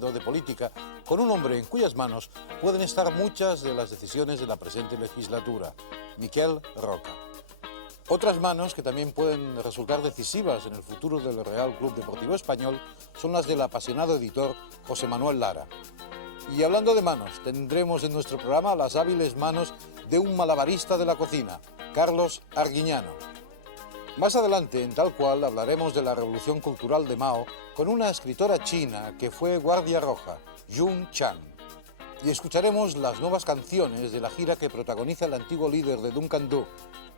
de política con un hombre en cuyas manos pueden estar muchas de las decisiones de la presente legislatura, Miquel Roca. Otras manos que también pueden resultar decisivas en el futuro del Real Club Deportivo Español son las del apasionado editor José Manuel Lara. Y hablando de manos, tendremos en nuestro programa las hábiles manos de un malabarista de la cocina, Carlos Arguiñano. Más adelante, en Tal Cual, hablaremos de la revolución cultural de Mao con una escritora china que fue guardia roja, Jun Chang. Y escucharemos las nuevas canciones de la gira que protagoniza el antiguo líder de Duncan Du,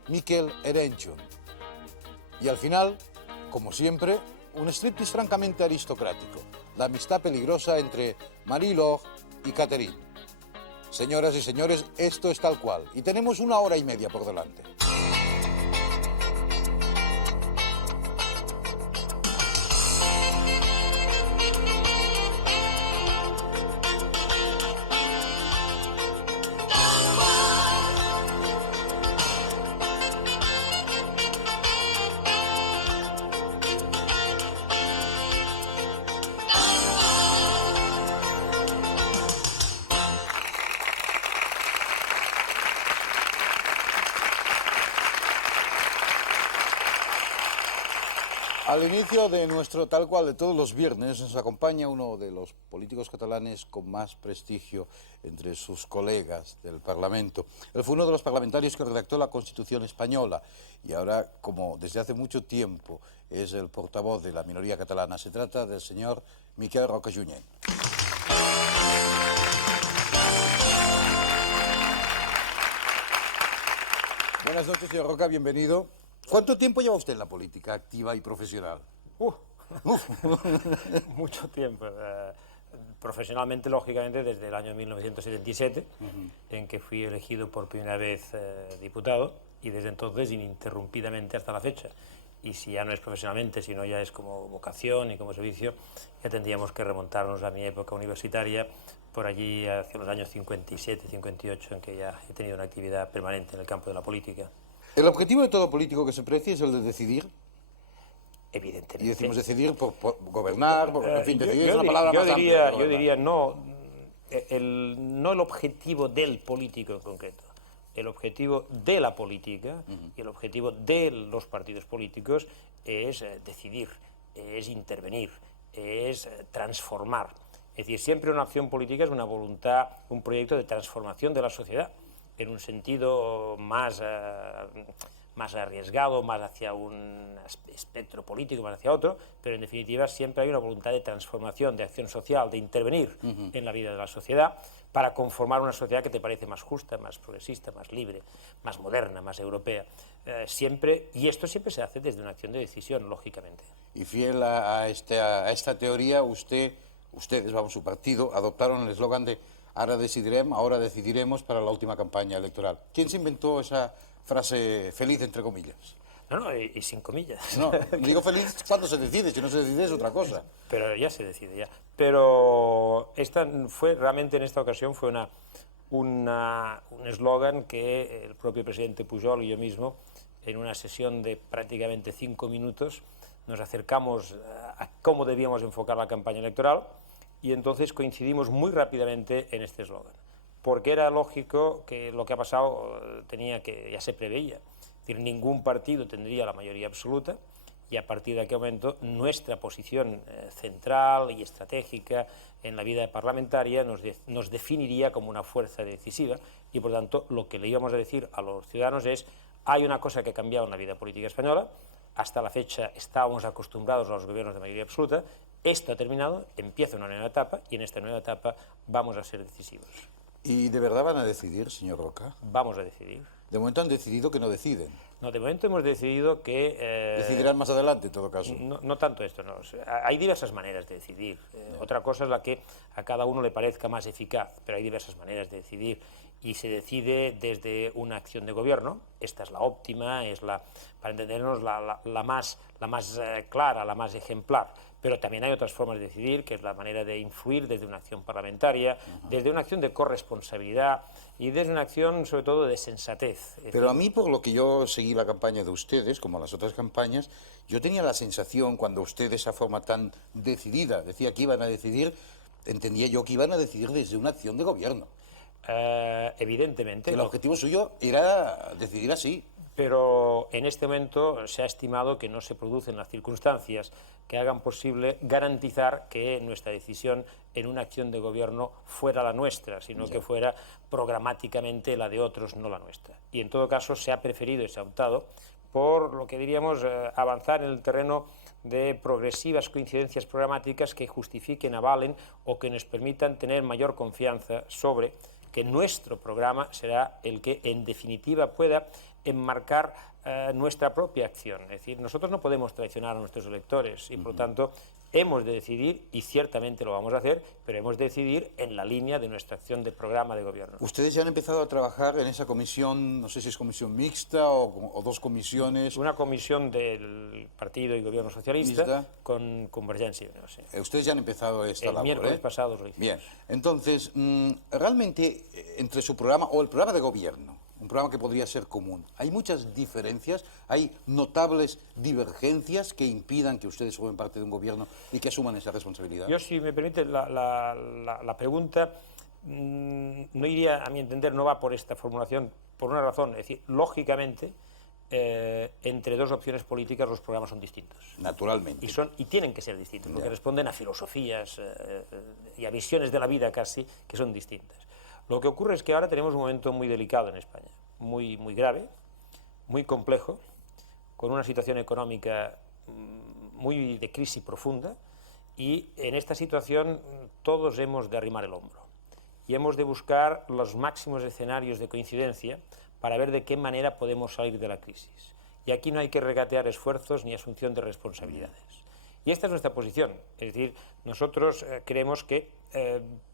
Mikel Erenchun. Y al final, como siempre, un striptease francamente aristocrático, la amistad peligrosa entre Marie-Laure y Catherine. Señoras y señores, esto es Tal Cual y tenemos 1 hora y media por delante. Al inicio de nuestro Tal Cual de todos los viernes nos acompaña uno de los políticos catalanes con más prestigio entre sus colegas del Parlamento. Él fue uno de los parlamentarios que redactó la Constitución española y ahora, como desde hace mucho tiempo, es el portavoz de la minoría catalana. Se trata del señor Miquel Roca Junyent. Buenas noches, señor Roca, bienvenido. ¿Cuánto tiempo lleva usted en la política activa y profesional? Mucho tiempo. Profesionalmente, lógicamente, desde el año 1977, en que fui elegido por primera vez diputado, y desde entonces ininterrumpidamente hasta la fecha. Y si ya no es profesionalmente, sino ya es como vocación y como servicio, ya tendríamos que remontarnos a mi época universitaria, por allí hacia los años 57, 58, en que ya he tenido una actividad permanente en el campo de la política. ¿El objetivo de todo político que se precie es el de decidir? Evidentemente. Y decimos decidir por gobernar, en fin, decidir es una palabra más amplia. Yo diría no el objetivo del político en concreto, el objetivo de la política y el objetivo de los partidos políticos es decidir, es intervenir, es transformar. Es decir, siempre una acción política es una voluntad, un proyecto de transformación de la sociedad, en un sentido más arriesgado, más hacia un espectro político, más hacia otro, pero en definitiva siempre hay una voluntad de transformación, de acción social, de intervenir en la vida de la sociedad para conformar una sociedad que te parece más justa, más progresista, más libre, más moderna, más europea. Y esto siempre se hace desde una acción de decisión, lógicamente. Y fiel a esta teoría, ustedes, vamos, su partido, adoptaron el eslogan de ahora decidiremos para la última campaña electoral. ¿Quién se inventó esa frase feliz, entre comillas? No, y sin comillas. No, digo feliz cuando se decide, si no se decide es otra cosa. Pero ya se decide, ya. Pero realmente en esta ocasión fue un eslogan que el propio presidente Pujol y yo mismo, en una sesión de prácticamente 5 minutos, nos acercamos a cómo debíamos enfocar la campaña electoral, y entonces coincidimos muy rápidamente en este eslogan, porque era lógico que lo que ha pasado ya se preveía, es decir, ningún partido tendría la mayoría absoluta, y a partir de aquel momento nuestra posición central y estratégica en la vida parlamentaria nos definiría como una fuerza decisiva, y por tanto lo que le íbamos a decir a los ciudadanos es: hay una cosa que ha cambiado en la vida política española. Hasta la fecha estábamos acostumbrados a los gobiernos de mayoría absoluta. Esto ha terminado, empieza una nueva etapa, y en esta nueva etapa vamos a ser decisivos. ¿Y de verdad van a decidir, señor Roca? Vamos a decidir. De momento han decidido que no deciden. No, de momento hemos decidido que... decidirán más adelante, en todo caso. No tanto esto, no. Hay diversas maneras de decidir. Otra cosa es la que a cada uno le parezca más eficaz, pero hay diversas maneras de decidir. Y se decide desde una acción de gobierno. Esta es la óptima, para entendernos, la más clara, la más ejemplar. Pero también hay otras formas de decidir, que es la manera de influir desde una acción parlamentaria, desde una acción de corresponsabilidad y desde una acción, sobre todo, de sensatez. Pero a mí, por lo que yo seguí la campaña de ustedes, como las otras campañas, yo tenía la sensación, cuando usted de esa forma tan decidida decía que iban a decidir, entendía yo que iban a decidir desde una acción de gobierno. Evidentemente. Que el objetivo suyo era decidir así. Pero en este momento se ha estimado que no se producen las circunstancias que hagan posible garantizar que nuestra decisión en una acción de gobierno fuera la nuestra, sino que fuera programáticamente la de otros, no la nuestra. Y en todo caso se ha preferido y se ha optado por lo que diríamos avanzar en el terreno de progresivas coincidencias programáticas que justifiquen, avalen o que nos permitan tener mayor confianza sobre que nuestro programa será el que en definitiva pueda enmarcar nuestra propia acción. Es decir, nosotros no podemos traicionar a nuestros electores y por lo tanto hemos de decidir, y ciertamente lo vamos a hacer, pero hemos de decidir en la línea de nuestra acción de programa de gobierno. Ustedes ya han empezado a trabajar en esa comisión, no sé si es comisión mixta o dos comisiones. Una comisión del Partido y Gobierno Socialista con Convergencia. No sé. Ustedes ya han empezado esta labor. El miércoles pasado lo hicimos. Bien, entonces, realmente entre su programa o el programa de gobierno, un programa que podría ser común, ¿hay muchas diferencias? ¿Hay notables divergencias que impidan que ustedes formen parte de un gobierno y que asuman esa responsabilidad? Yo, si me permite, la pregunta no iría, a mi entender, no va por esta formulación, por una razón, es decir, lógicamente, entre dos opciones políticas los programas son distintos. Naturalmente. Y tienen que ser distintos, porque responden a filosofías y a visiones de la vida casi que son distintas. Lo que ocurre es que ahora tenemos un momento muy delicado en España, muy grave, muy complejo, con una situación económica muy de crisis profunda, y en esta situación todos hemos de arrimar el hombro y hemos de buscar los máximos escenarios de coincidencia para ver de qué manera podemos salir de la crisis. Y aquí no hay que regatear esfuerzos ni asunción de responsabilidades. Y esta es nuestra posición, es decir, nosotros creemos que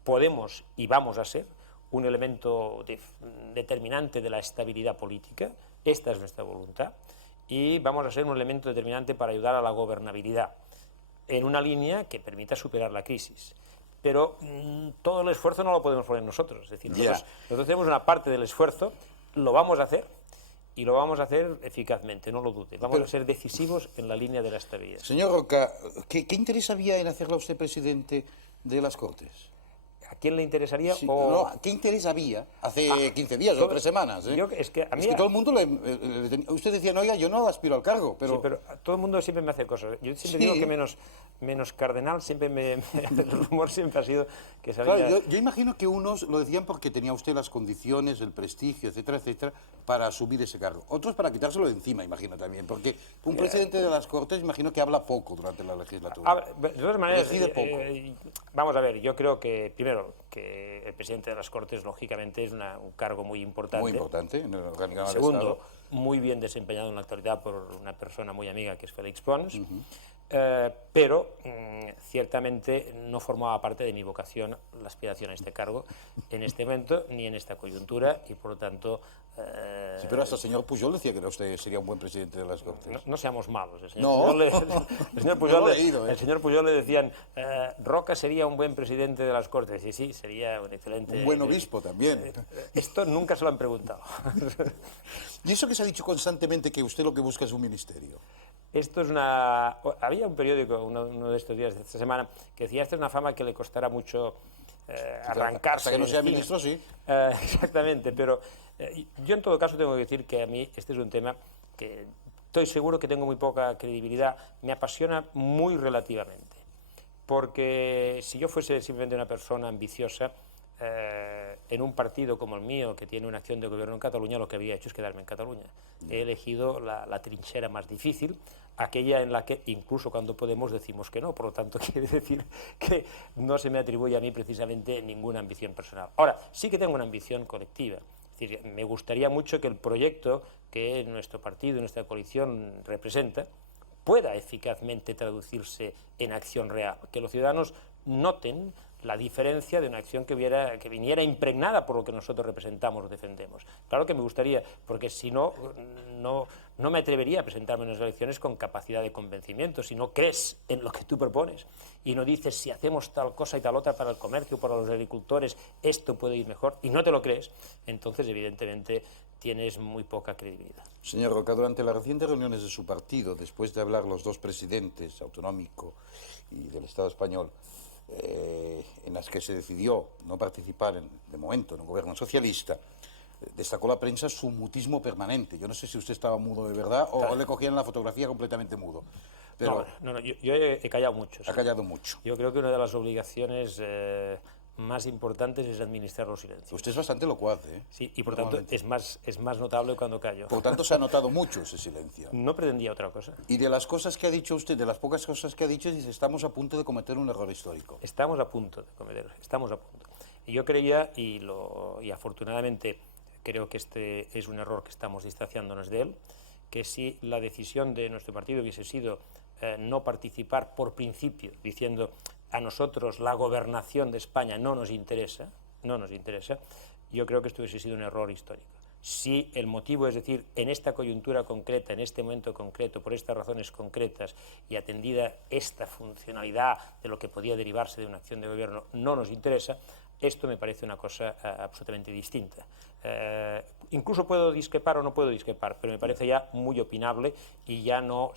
podemos y vamos a ser un elemento determinante de la estabilidad política, esta es nuestra voluntad, y vamos a ser un elemento determinante para ayudar a la gobernabilidad en una línea que permita superar la crisis. Pero todo el esfuerzo no lo podemos poner nosotros, es decir, nosotros tenemos una parte del esfuerzo, lo vamos a hacer, y lo vamos a hacer eficazmente, no lo dude. Vamos a ser decisivos en la línea de la estabilidad. Señor Roca, ¿qué interés había en hacerlo a usted presidente de las Cortes? ¿A quién le interesaría? Sí, no, ¿qué interés había hace 15 días o 3 semanas? Es que a mí todo el mundo usted decía, no, oiga, yo no aspiro al cargo, pero... Sí, pero todo el mundo siempre me hace cosas. Yo siempre digo que menos Cardenal, siempre el rumor siempre ha sido que sabía... Claro, yo imagino que unos lo decían porque tenía usted las condiciones, el prestigio, etcétera, etcétera, para asumir ese cargo. Otros para quitárselo de encima, imagino también, porque un presidente de las Cortes, imagino que habla poco durante la legislatura. De todas maneras, decide poco. Vamos a ver, yo creo que, primero, que el presidente de las Cortes, lógicamente, es un cargo muy importante. Muy importante en el organigrama del Segundo, Estado. muy bien desempeñado en la actualidad por una persona muy amiga que es Félix Pons, pero ciertamente no formaba parte de mi vocación la aspiración a este cargo en este momento ni en esta coyuntura y por lo tanto... Sí, pero hasta el señor Pujol decía que usted sería un buen presidente de las Cortes. No seamos malos. El señor Pujol le decían, Roca sería un buen presidente de las Cortes. Y sí, sería un excelente... Un buen obispo también. Esto nunca se lo han preguntado. ¿Y eso que se ha dicho constantemente, que usted lo que busca es un ministerio? Esto es una... Había un periódico, uno de estos días, de esta semana, que decía, esta es una fama que le costará mucho arrancarse. Hasta que no sea ministro, sí. Exactamente, pero yo en todo caso tengo que decir que a mí este es un tema que estoy seguro que tengo muy poca credibilidad, me apasiona muy relativamente, porque si yo fuese simplemente una persona ambiciosa, en un partido como el mío, que tiene una acción de gobierno en Cataluña, lo que había hecho es quedarme en Cataluña. He elegido la trinchera más difícil, aquella en la que incluso cuando Podemos decimos que no, por lo tanto quiere decir que no se me atribuye a mí precisamente ninguna ambición personal. Ahora, sí que tengo una ambición colectiva, es decir, me gustaría mucho que el proyecto que nuestro partido y nuestra coalición representa pueda eficazmente traducirse en acción real, que los ciudadanos noten la diferencia de una acción que viniera impregnada por lo que nosotros representamos o defendemos. Claro que me gustaría, porque si no, no me atrevería a presentarme en las elecciones con capacidad de convencimiento. Si no crees en lo que tú propones y no dices si hacemos tal cosa y tal otra para el comercio, para los agricultores, esto puede ir mejor, y no te lo crees, entonces evidentemente tienes muy poca credibilidad. Señor Roca, durante las recientes reuniones de su partido, después de hablar los dos presidentes, autonómico y del Estado español, en las que se decidió no participar, de momento, en un gobierno socialista, destacó la prensa su mutismo permanente. Yo no sé si usted estaba mudo de verdad o le cogían la fotografía completamente mudo. Pero no, yo he callado mucho. ha callado mucho. Yo creo que una de las obligaciones más importantes es administrar los silencios. Usted es bastante locuaz, ¿eh? Sí, y por tanto es más notable cuando callo. Por tanto, se ha notado mucho ese silencio. No pretendía otra cosa. Y de las cosas que ha dicho usted, de las pocas cosas que ha dicho, dice, estamos a punto de cometer un error histórico. Estamos a punto de cometer, estamos a punto. Y yo creía, y afortunadamente creo que este es un error que estamos distanciándonos de él, que si la decisión de nuestro partido hubiese sido no participar por principio, diciendo a nosotros la gobernación de España no nos interesa, yo creo que esto hubiese sido un error histórico. Si el motivo, es decir, en esta coyuntura concreta, en este momento concreto, por estas razones concretas y atendida esta funcionalidad de lo que podía derivarse de una acción de gobierno, no nos interesa, esto me parece una cosa absolutamente distinta. Incluso puedo discrepar o no puedo discrepar, pero me parece ya muy opinable y ya no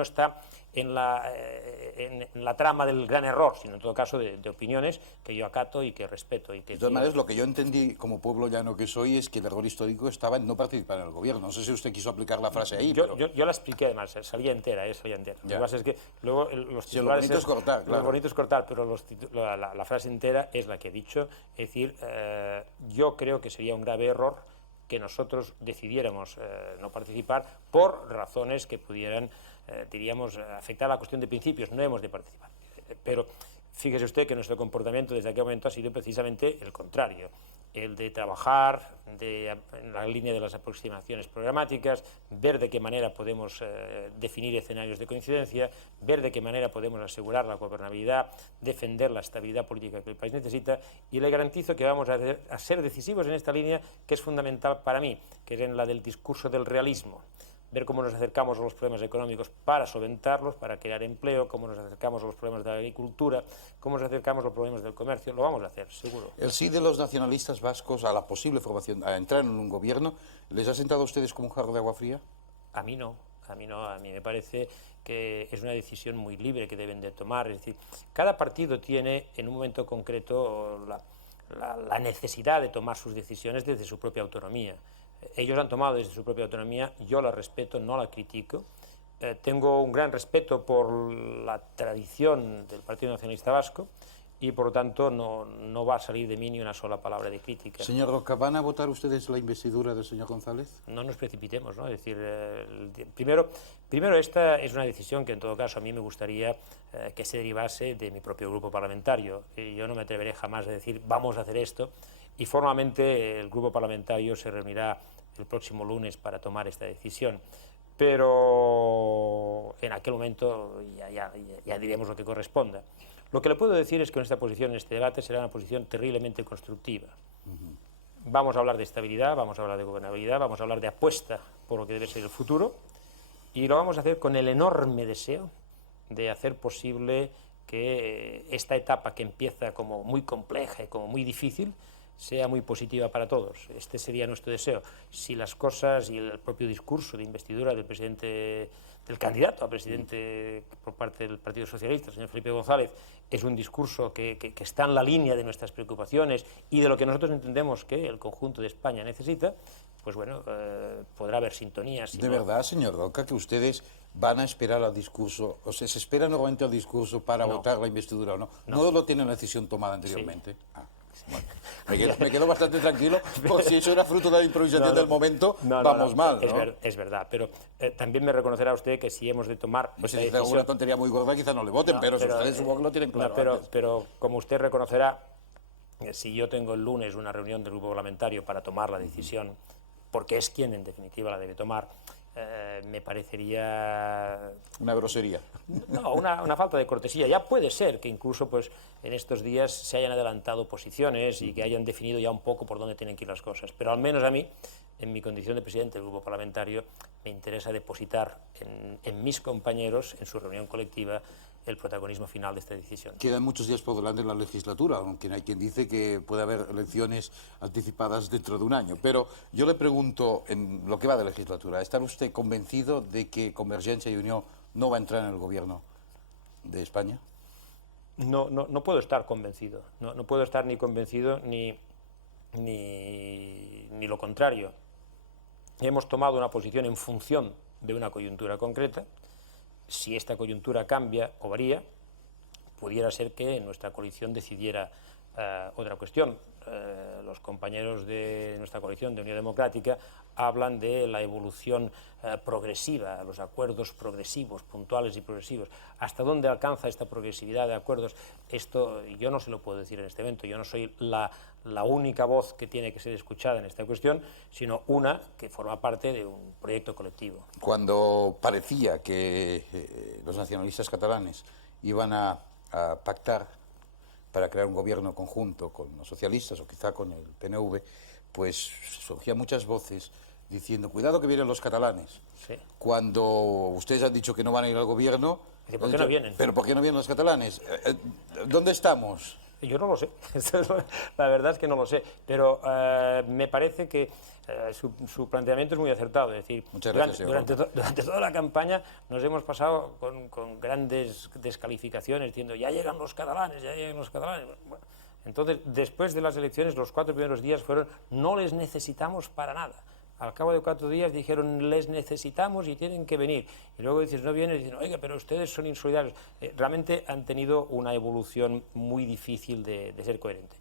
está en la trama del gran error, sino en todo caso de opiniones que yo acato y que respeto. De todas maneras, lo que yo entendí como pueblo llano que soy es que el error histórico estaba en no participar en el gobierno. No sé si usted quiso aplicar la frase ahí. Yo la expliqué además, salía entera. Lo que pasa es que luego los titulares... Sí, lo bonito es cortar, claro. Lo bonito es cortar, pero la frase entera es la que he dicho. Es decir, yo creo que sería un grave error que nosotros decidiéramos no participar por razones que pudieran, diríamos, afectar a la cuestión de principios. No hemos de participar. Pero fíjese usted que nuestro comportamiento desde aquel momento ha sido precisamente el contrario. El de trabajar en la línea de las aproximaciones programáticas, ver de qué manera podemos definir escenarios de coincidencia, ver de qué manera podemos asegurar la gobernabilidad, defender la estabilidad política que el país necesita, y le garantizo que vamos a ser decisivos en esta línea, que es fundamental para mí, que es en la del discurso del realismo. Ver cómo nos acercamos a los problemas económicos para solventarlos, para crear empleo, cómo nos acercamos a los problemas de la agricultura, cómo nos acercamos a los problemas del comercio. Lo vamos a hacer, seguro. El sí de los nacionalistas vascos a la posible formación, a entrar en un gobierno, ¿les ha sentado a ustedes como un jarro de agua fría? A mí no. A mí me parece que es una decisión muy libre que deben de tomar. Es decir, cada partido tiene en un momento concreto la necesidad de tomar sus decisiones desde su propia autonomía. Ellos han tomado desde su propia autonomía, yo la respeto, no la critico. Tengo un gran respeto por la tradición del Partido Nacionalista Vasco y, por lo tanto, no va a salir de mí ni una sola palabra de crítica. Señor Roca, ¿van a votar ustedes la investidura del señor González? No nos precipitemos, ¿no? Es decir, primero esta es una decisión que, en todo caso, a mí me gustaría que se derivase de mi propio grupo parlamentario. Yo no me atreveré jamás a decir, vamos a hacer esto, y formalmente el grupo parlamentario se reunirá el próximo lunes para tomar esta decisión. Pero en aquel momento ya diremos lo que corresponda. Lo que le puedo decir es que nuestra posición en este debate será una posición terriblemente constructiva. Vamos a hablar de estabilidad, vamos a hablar de gobernabilidad, vamos a hablar de apuesta por lo que debe ser el futuro, y lo vamos a hacer con el enorme deseo de hacer posible que esta etapa, que empieza como muy compleja y como muy difícil, sea muy positiva para todos. Este sería nuestro deseo. Si las cosas y el propio discurso de investidura del presidente, del candidato a presidente por parte del Partido Socialista, el señor Felipe González, es un discurso que está en la línea de nuestras preocupaciones y de lo que nosotros entendemos que el conjunto de España necesita, pues bueno, podrá haber sintonías. ¿De verdad, señor Roca, que ustedes van a esperar al discurso, o sea, se espera normalmente al discurso para votar la investidura o no? ¿No lo tienen la decisión tomada anteriormente? Sí. Bueno, me quedo bastante tranquilo, por si eso era fruto de la improvisación del momento, vamos mal, ¿no? Es verdad, pero también me reconocerá usted que si hemos de tomar... Pues si dice alguna tontería muy gorda, quizá no le voten, pero ustedes supongo que lo tienen claro. Pero como usted reconocerá, si yo tengo el lunes una reunión del grupo parlamentario para tomar la decisión, porque es quien en definitiva la debe tomar, me parecería... Una grosería. No, una falta de cortesía. Ya puede ser que incluso pues, en estos días se hayan adelantado posiciones y que hayan definido ya un poco por dónde tienen que ir las cosas. Pero al menos a mí, en mi condición de presidente del grupo parlamentario, me interesa depositar en mis compañeros, en su reunión colectiva, el protagonismo final de esta decisión. Quedan muchos días por delante en la legislatura, aunque hay quien dice que puede haber elecciones anticipadas dentro de un año. Pero yo le pregunto, en lo que va de legislatura, ¿está usted convencido de que Convergencia y Unión no va a entrar en el gobierno de España? no puedo estar convencido, no puedo estar ni convencido ni lo contrario. Hemos tomado una posición en función de una coyuntura concreta. Si esta coyuntura cambia o varía, pudiera ser que nuestra coalición decidiera otra cuestión. Los compañeros de nuestra coalición de Unión Democrática hablan de la evolución progresiva, los acuerdos progresivos, puntuales y progresivos. ¿Hasta dónde alcanza esta progresividad de acuerdos? Esto yo no se lo puedo decir en este momento. Yo no soy la única voz que tiene que ser escuchada en esta cuestión, sino una que forma parte de un proyecto colectivo. Cuando parecía que los nacionalistas catalanes iban a pactar para crear un gobierno conjunto con los socialistas o quizá con el PNV, pues surgían muchas voces diciendo, cuidado que vienen los catalanes. Sí. Cuando ustedes han dicho que no van a ir al gobierno... ¿Por qué no vienen? ¿Pero por qué no vienen los catalanes? ¿Dónde estamos? Yo no lo sé, la verdad es que no lo sé, pero me parece que su planteamiento es muy acertado. Es decir, durante toda la campaña nos hemos pasado con grandes descalificaciones, diciendo ya llegan los catalanes, ya llegan los catalanes. Bueno, entonces, después de las elecciones, los 4 primeros días fueron no les necesitamos para nada. Al cabo de 4 días dijeron, les necesitamos y tienen que venir. Y luego dices, no vienen, y dicen, oiga, pero ustedes son insolidarios. Realmente han tenido una evolución muy difícil de ser coherente.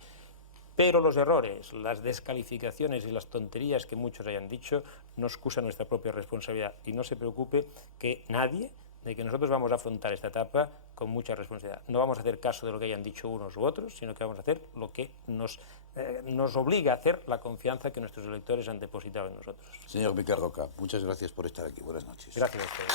Pero los errores, las descalificaciones y las tonterías que muchos hayan dicho no excusan nuestra propia responsabilidad. Y no se preocupe que nadie, de que nosotros vamos a afrontar esta etapa con mucha responsabilidad. No vamos a hacer caso de lo que hayan dicho unos u otros, sino que vamos a hacer lo que nos obliga a hacer la confianza que nuestros electores han depositado en nosotros. Señor Miquel Roca, muchas gracias por estar aquí. Buenas noches. Gracias a ustedes.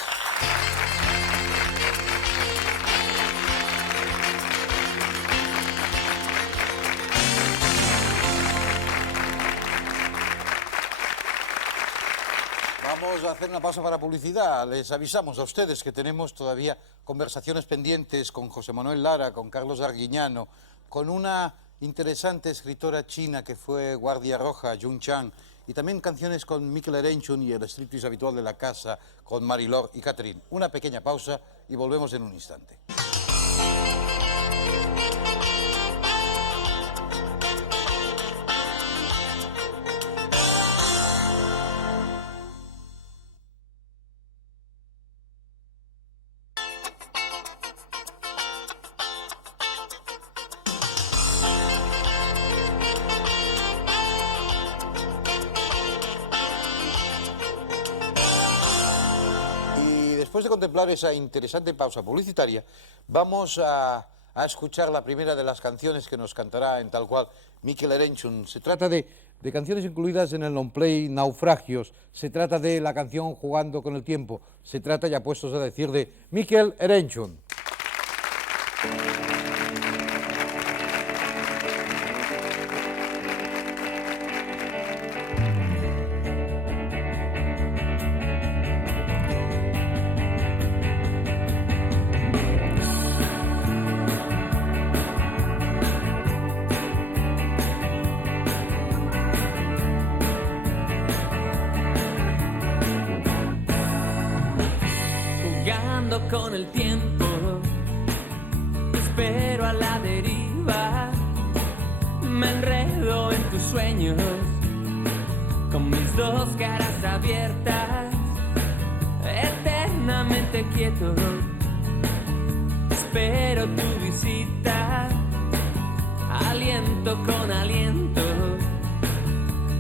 Vamos a hacer una pausa para publicidad. Les avisamos a ustedes que tenemos todavía conversaciones pendientes con José Manuel Lara, con Carlos Arguiñano, con una interesante escritora china que fue guardia roja, Jun Chang, y también canciones con Miquel Erenchun y el striptease habitual de la casa con Marilor y Catherine. Una pequeña pausa y volvemos en un instante. Después de contemplar esa interesante pausa publicitaria, vamos a escuchar la primera de las canciones que nos cantará en tal cual Miquel Erenchun. Se trata de canciones incluidas en el long play Naufragios, se trata de la canción Jugando con el tiempo, se trata, ya puestos a decir, de Miquel Erenchun. Con el tiempo, te espero a la deriva, me enredo en tus sueños, con mis 2 caras abiertas, eternamente quieto, espero tu visita, aliento con aliento,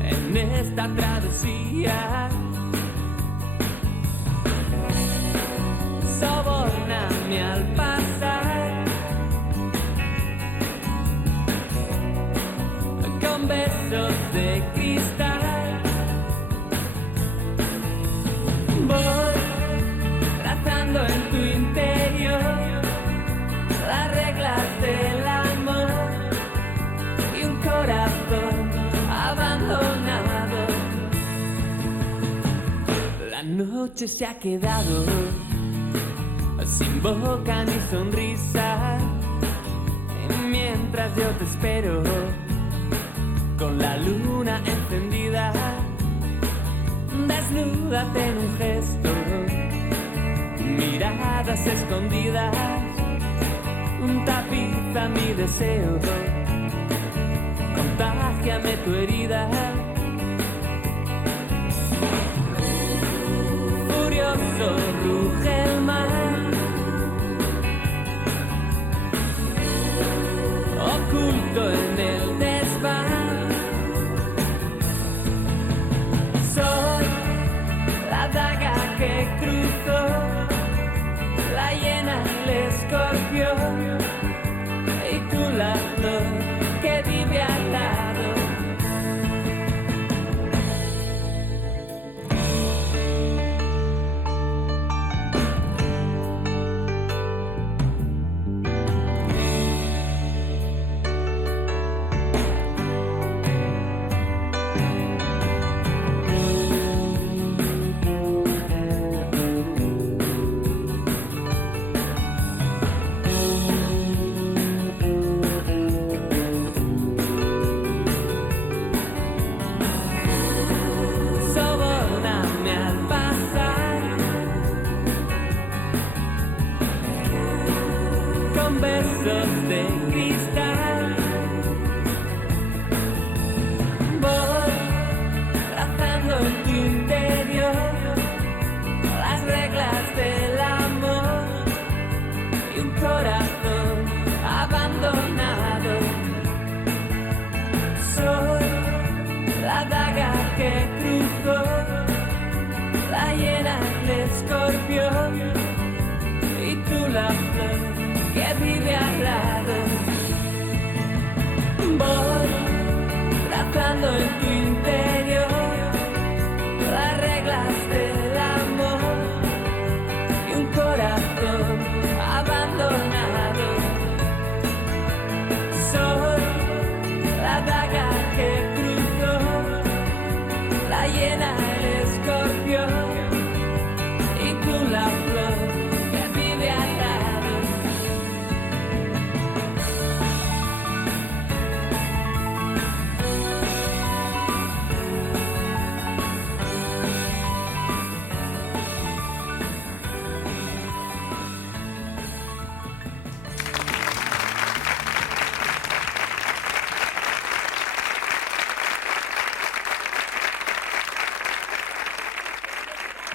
en esta travesía. Sobórname al pasar, con besos de cristal. Voy trazando en tu interior las reglas del amor y un corazón abandonado. La noche se ha quedado sin boca ni sonrisa, y mientras yo te espero con la luna encendida, desnúdate en un gesto, miradas escondidas, un tapiz a mi deseo. Contágiame tu herida. Furioso ruge el mar, oculto en el desván. Soy la daga que cruzó, la hiena, el escorpión, y tú la flor que vive al lado. Sobórname al pasar con besos de cristal. Voy trazando en tu interior las reglas del amor y un corazón abandonado. Soy la daga que cruzó, la hiena, el escorpión, y tú la flor que vive al lado. Voy trazando en tu interior las reglas del amor y un corazón abandonado. Soy la daga que cruzó, la hiena, el escorpión, y tú la flor que vive al lado.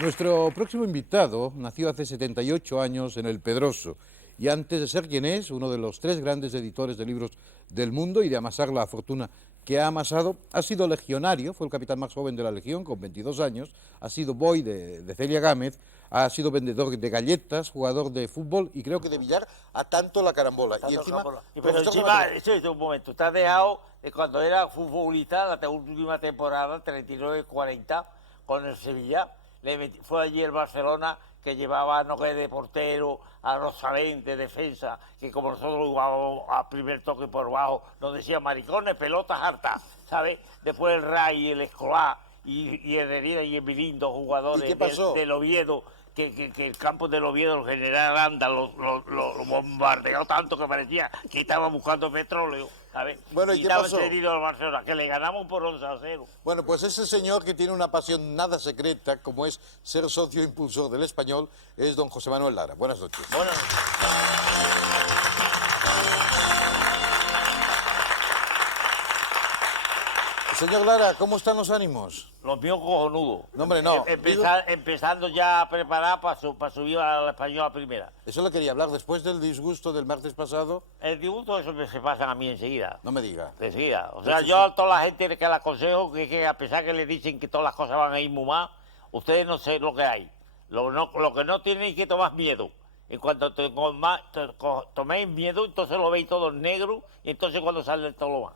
Nuestro próximo invitado nació hace 78 años en El Pedroso y antes de ser quien es, uno de los 3 grandes editores de libros del mundo y de amasar la fortuna que ha amasado, ha sido legionario, fue el capitán más joven de la Legión con 22 años, ha sido boy de Celia Gámez, ha sido vendedor de galletas, jugador de fútbol y creo que de billar a tanto la carambola. Y encima, pero encima, un momento, te has dejado de cuando era futbolista, la última temporada, 39-40, con el Sevilla. Fue allí el Barcelona que llevaba a Nogué de portero, a Rosalén de defensa, que como nosotros jugábamos a primer toque por bajo, nos decían maricones, pelotas hartas, ¿sabes? Después el Ray, el Escolar y el Herrera y el Milindo, jugadores del Oviedo, que el campo del Oviedo, el general Aranda, lo bombardeó tanto que parecía que estaba buscando petróleo, ¿sabes? Bueno, ¿y qué pasó? Cedido al Barcelona, que le ganamos por 11-0. Bueno, pues ese señor que tiene una pasión nada secreta, como es ser socio impulsor del Español, es don José Manuel Lara. Buenas noches. Buenas noches. Señor Lara, ¿cómo están los ánimos? Los míos cojonudos. No, hombre, no. Empezando ya a preparar para subir al Español a primera. Eso le quería hablar. Después del disgusto del martes pasado... El disgusto, eso se pasa a mí enseguida. No me diga. Enseguida. O sea, yo a toda la gente que le aconsejo que a pesar que le dicen que todas las cosas van a ir muy mal, ustedes no sé lo que hay. Lo que no tienen es que tomar miedo. En cuanto toméis miedo, entonces lo veis todo negro y entonces cuando sale todo lo más.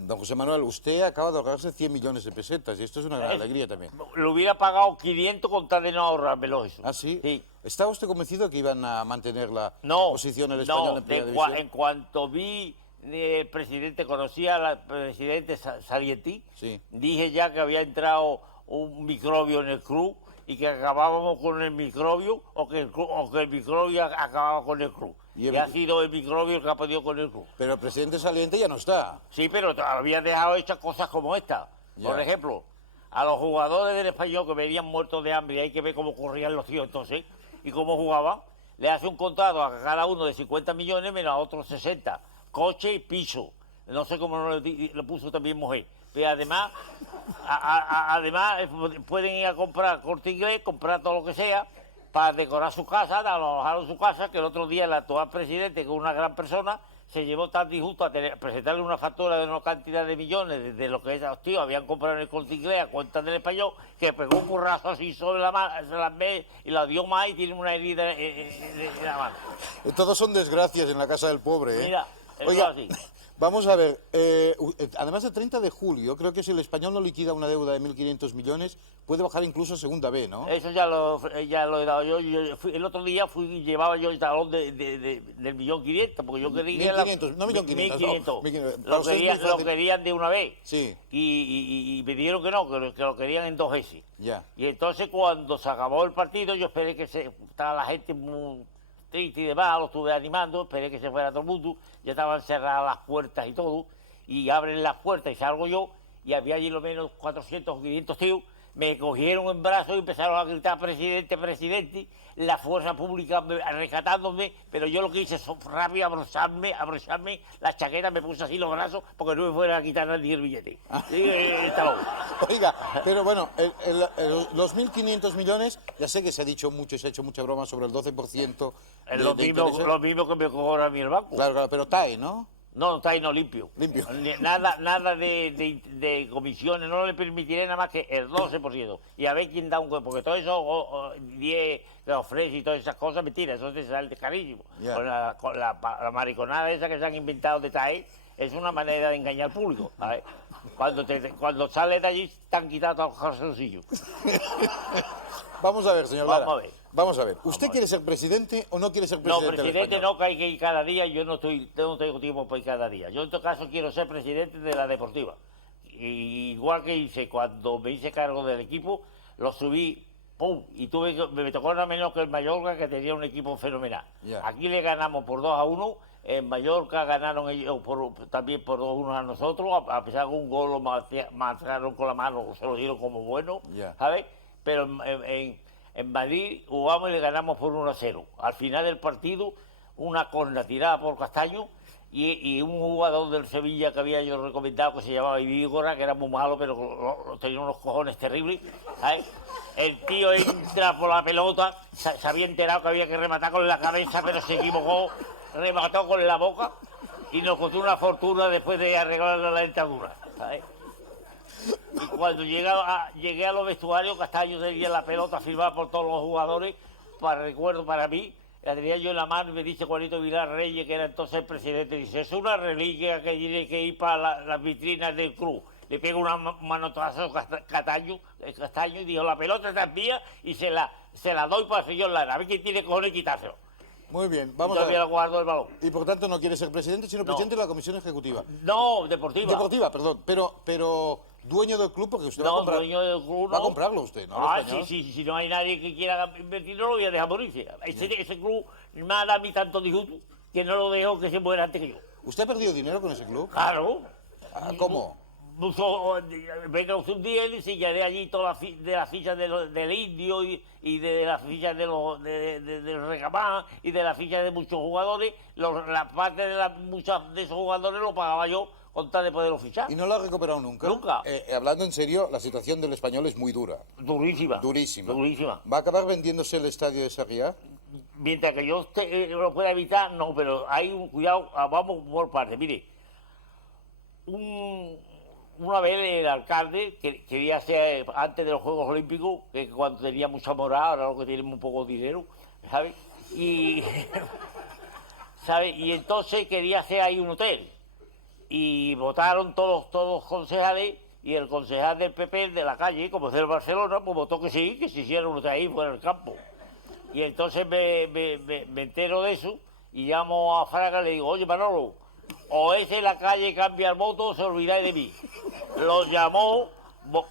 Don José Manuel, usted acaba de ahorrarse 100 millones de pesetas y esto es una gran alegría también. Lo hubiera pagado 500 con tal de no ahorrármelo eso. ¿Ah, sí? Sí. ¿Estaba usted convencido que iban a mantener la posición del Español en Primera División? En cuanto vi el presidente, conocía al presidente Salientí, sí, dije ya que había entrado un microbio en el club y que acabábamos con el microbio o que el microbio acababa con el club. Y ha sido el microbio el que ha podido con el club. Pero el presidente saliente ya no está. Sí, pero había dejado hechas cosas como esta. Ya. Por ejemplo, a los jugadores del Español que venían muertos de hambre, hay que ver cómo corrían los tíos entonces y cómo jugaban. le hace un contrato a cada uno de 50 millones menos a otros 60. Coche y piso. No sé cómo no lo puso también mujer. Pero además, además pueden ir a comprar Corte Inglés, comprar todo lo que sea, para decorar su casa, alojar su casa, que el otro día el actual presidente, que es una gran persona, se llevó tan disgusto a presentarle una factura de una cantidad de millones de lo que esos tíos habían comprado en el Corte Inglés a cuenta del Español, que pegó un currazo así sobre la mano, se las ve y la dio más y tiene una herida en la mano. Todos son desgracias en la casa del pobre, ¿eh? Mira, Oiga, así. vamos a ver, además del 30 de julio, creo que si el Español no liquida una deuda de 1.500 millones, puede bajar incluso a segunda B, ¿no? Eso ya lo he dado yo. El otro día llevaba yo el talón del 1.500.000, porque yo quería... 1.500, no 1.500. 1.500. Lo querían de una vez. Sí. Y me dijeron que no, que lo querían en 2 veces. Ya. Y entonces cuando se acabó el partido, yo esperé que estaba la gente muy triste y demás, lo estuve animando, esperé que se fuera todo el mundo, ya estaban cerradas las puertas y todo, y abren las puertas y salgo yo, y había allí lo menos 400 o 500 tíos, me cogieron en brazos y empezaron a gritar presidente, presidente, la fuerza pública rescatándome, pero yo lo que hice fue rápido abrocharme la chaqueta, me puse así los brazos porque no me fuera a quitar nadie el billete. El talón. Oiga, pero bueno, los 1.500 millones, ya sé que se ha dicho mucho, se ha hecho mucha broma sobre el 12% Lo mismo que me cobra a mí el banco. Claro, claro, pero TAE, ¿no? No, está ahí, no, limpio. Limpio. Nada de comisiones, no le permitiré nada más que el 12%. Y a ver quién da un... Porque todo eso, 10 que ofrece y todas esas cosas, mentira, eso te sale carísimo. Yeah. Con la mariconada esa que se han inventado de TAE, es una manera de engañar al público. ¿Sabes? Cuando sales de allí, te han quitado todos los calzoncillos. Vamos a ver, señor Lara. Vamos a ver. Vamos a ver. ¿Usted quiere ser presidente o no quiere ser presidente? No, presidente no, que hay que ir cada día. Yo no tengo tiempo para ir cada día. Yo en todo caso quiero ser presidente de la Deportiva. Y igual que hice cuando me hice cargo del equipo, lo subí, ¡pum! Y me tocó nada menos que el Mallorca, que tenía un equipo fenomenal. Yeah. Aquí le ganamos por 2-1. En Mallorca ganaron ellos también por 2-1 a nosotros, a pesar de que un gol lo mataron con la mano, se lo dieron como bueno, Yeah. ¿sabes? Pero en Madrid jugamos y le ganamos por 1-0. Al final del partido, una corna tirada por Castaño y un jugador del Sevilla que había yo recomendado, que se llamaba Ivígora, que era muy malo, pero tenía unos cojones terribles, ¿sabes? El tío entra por la pelota, se había enterado que había que rematar con la cabeza, pero se equivocó, remató con la boca y nos costó una fortuna después de arreglar la dentadura, ¿sabes? Y cuando llegué a los vestuarios, Castaño tenía la pelota firmada por todos los jugadores, recuerdo para mí, la tenía yo en la mano y me dice Juanito Vilar Reyes, que era entonces el presidente, dice, es una reliquia que tiene que ir para las vitrinas del club. Le pega una manotazo a Castaño y dijo, la pelota está mía y se la doy para el señor Lara, a ver quién tiene cojones quitárselo. Muy bien, vamos Yo a ver. había guardado el balón. Y por tanto no quiere ser presidente, sino presidente de la Comisión Ejecutiva. No, deportiva. Deportiva, perdón, pero dueño del club, porque usted va a No, comprar. dueño del club, Va a no. comprarlo usted, ¿no? Ah, Al Español. sí, si no hay nadie que quiera invertir, no lo voy a dejar morirse. Ese club me ha dado a mí tanto disgusto que no lo dejo que se muera antes que yo. ¿Usted ha perdido dinero con ese club? Claro. Ah, ¿cómo? Venga usted un día y le enseñaré allí todas las fichas del Indio y de las fichas del Recamán y de las fichas de muchos jugadores. La parte de muchos de esos jugadores lo pagaba yo con tal de poderlo fichar. ¿Y no lo ha recuperado nunca? Nunca. Hablando en serio, la situación del Español es muy dura. Durísima. Durísima. Durísima. ¿Va a acabar vendiéndose el estadio de Sarriá? Mientras que yo lo pueda evitar, no, pero hay un cuidado, vamos por partes. Mire, una vez el alcalde quería hacer, antes de los Juegos Olímpicos, que cuando tenía mucha moral, ahora lo que tiene muy poco dinero, ¿sabes? Y, ¿sabes? Y entonces quería hacer ahí un hotel. Y votaron todos los concejales, y el concejal del PP de la calle, como es del Barcelona, pues votó que sí, que se hiciera un hotel ahí fuera del campo. Y entonces me entero de eso, y llamo a Fraga y le digo, oye Manolo, o es en la calle cambia el voto o se olvidáis de mí. Lo llamó,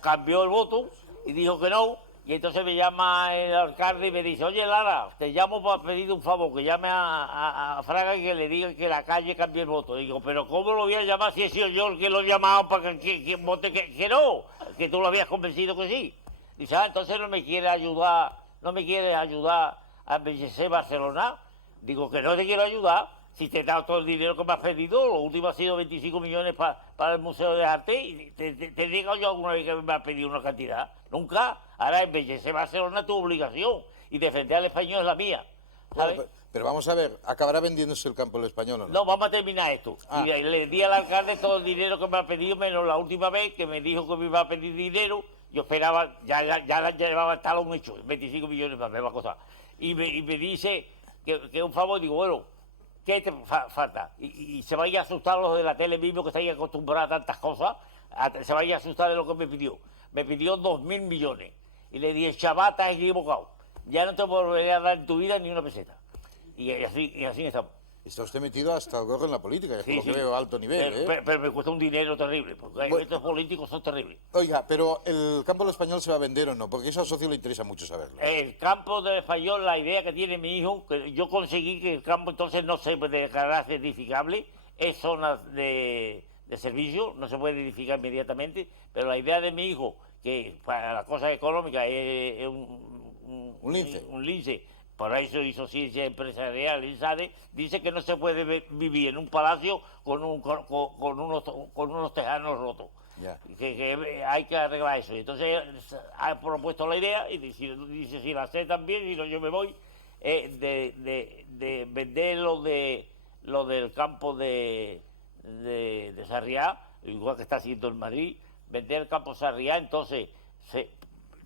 cambió el voto y dijo que no. Y entonces me llama el alcalde y me dice, oye Lara, te llamo para pedir un favor, que llame a Fraga y que le diga que la calle cambie el voto. Digo, pero ¿cómo lo voy a llamar si he sido yo el que lo he llamado para que vote que no? Que tú lo habías convencido que sí. Dice, entonces no me quiere ayudar al BGC Barcelona, digo que no te quiero ayudar, si te he dado todo el dinero que me has pedido, lo último ha sido 25 millones para el Museo de Arte, y te he dicho yo alguna vez que me has pedido una cantidad, nunca, ahora el BGC Barcelona es tu obligación, y defender al español es la mía, ¿sabes? Bueno, pero vamos a ver, ¿acabará vendiéndose el campo del Español o no? No, vamos a terminar esto. Ah. Y le di al alcalde todo el dinero que me ha pedido, menos la última vez que me dijo que me iba a pedir dinero. Yo esperaba, ya llevaba el talón hecho, 25 millones más, me va a costar. Y me dice que un favor, digo, bueno, ¿qué te falta? Y se vaya a asustar los de la tele mismo que estáis acostumbrados a tantas cosas, se vaya a asustar de lo que me pidió. Me pidió 2.000 millones. Y le dije, chaval, estás equivocado. Ya no te volveré a dar en tu vida ni una peseta. Y así estamos. Está usted metido hasta el gorro en la política, es Sí, por lo que sí. veo a alto nivel, ¿eh? Pero me cuesta un dinero terrible, porque Bueno. estos políticos son terribles. Oiga, pero ¿el campo del Español se va a vender o no? Porque eso al socio le interesa mucho saberlo. El campo del Español, la idea que tiene mi hijo, que yo conseguí que el campo entonces no se declarase edificable, es zona de servicio, no se puede edificar inmediatamente, pero la idea de mi hijo, que para la cosa económica es Un lince. un lince, por eso hizo ciencia empresarial, y sabe, dice que no se puede vivir en un palacio con unos tejanos rotos. Ya. Que hay que arreglar eso. Y entonces ha propuesto la idea y dice si la aceptan bien, si no yo me voy, de vender lo del campo de Sarriá, igual que está haciendo en Madrid, vender el campo Sarriá, entonces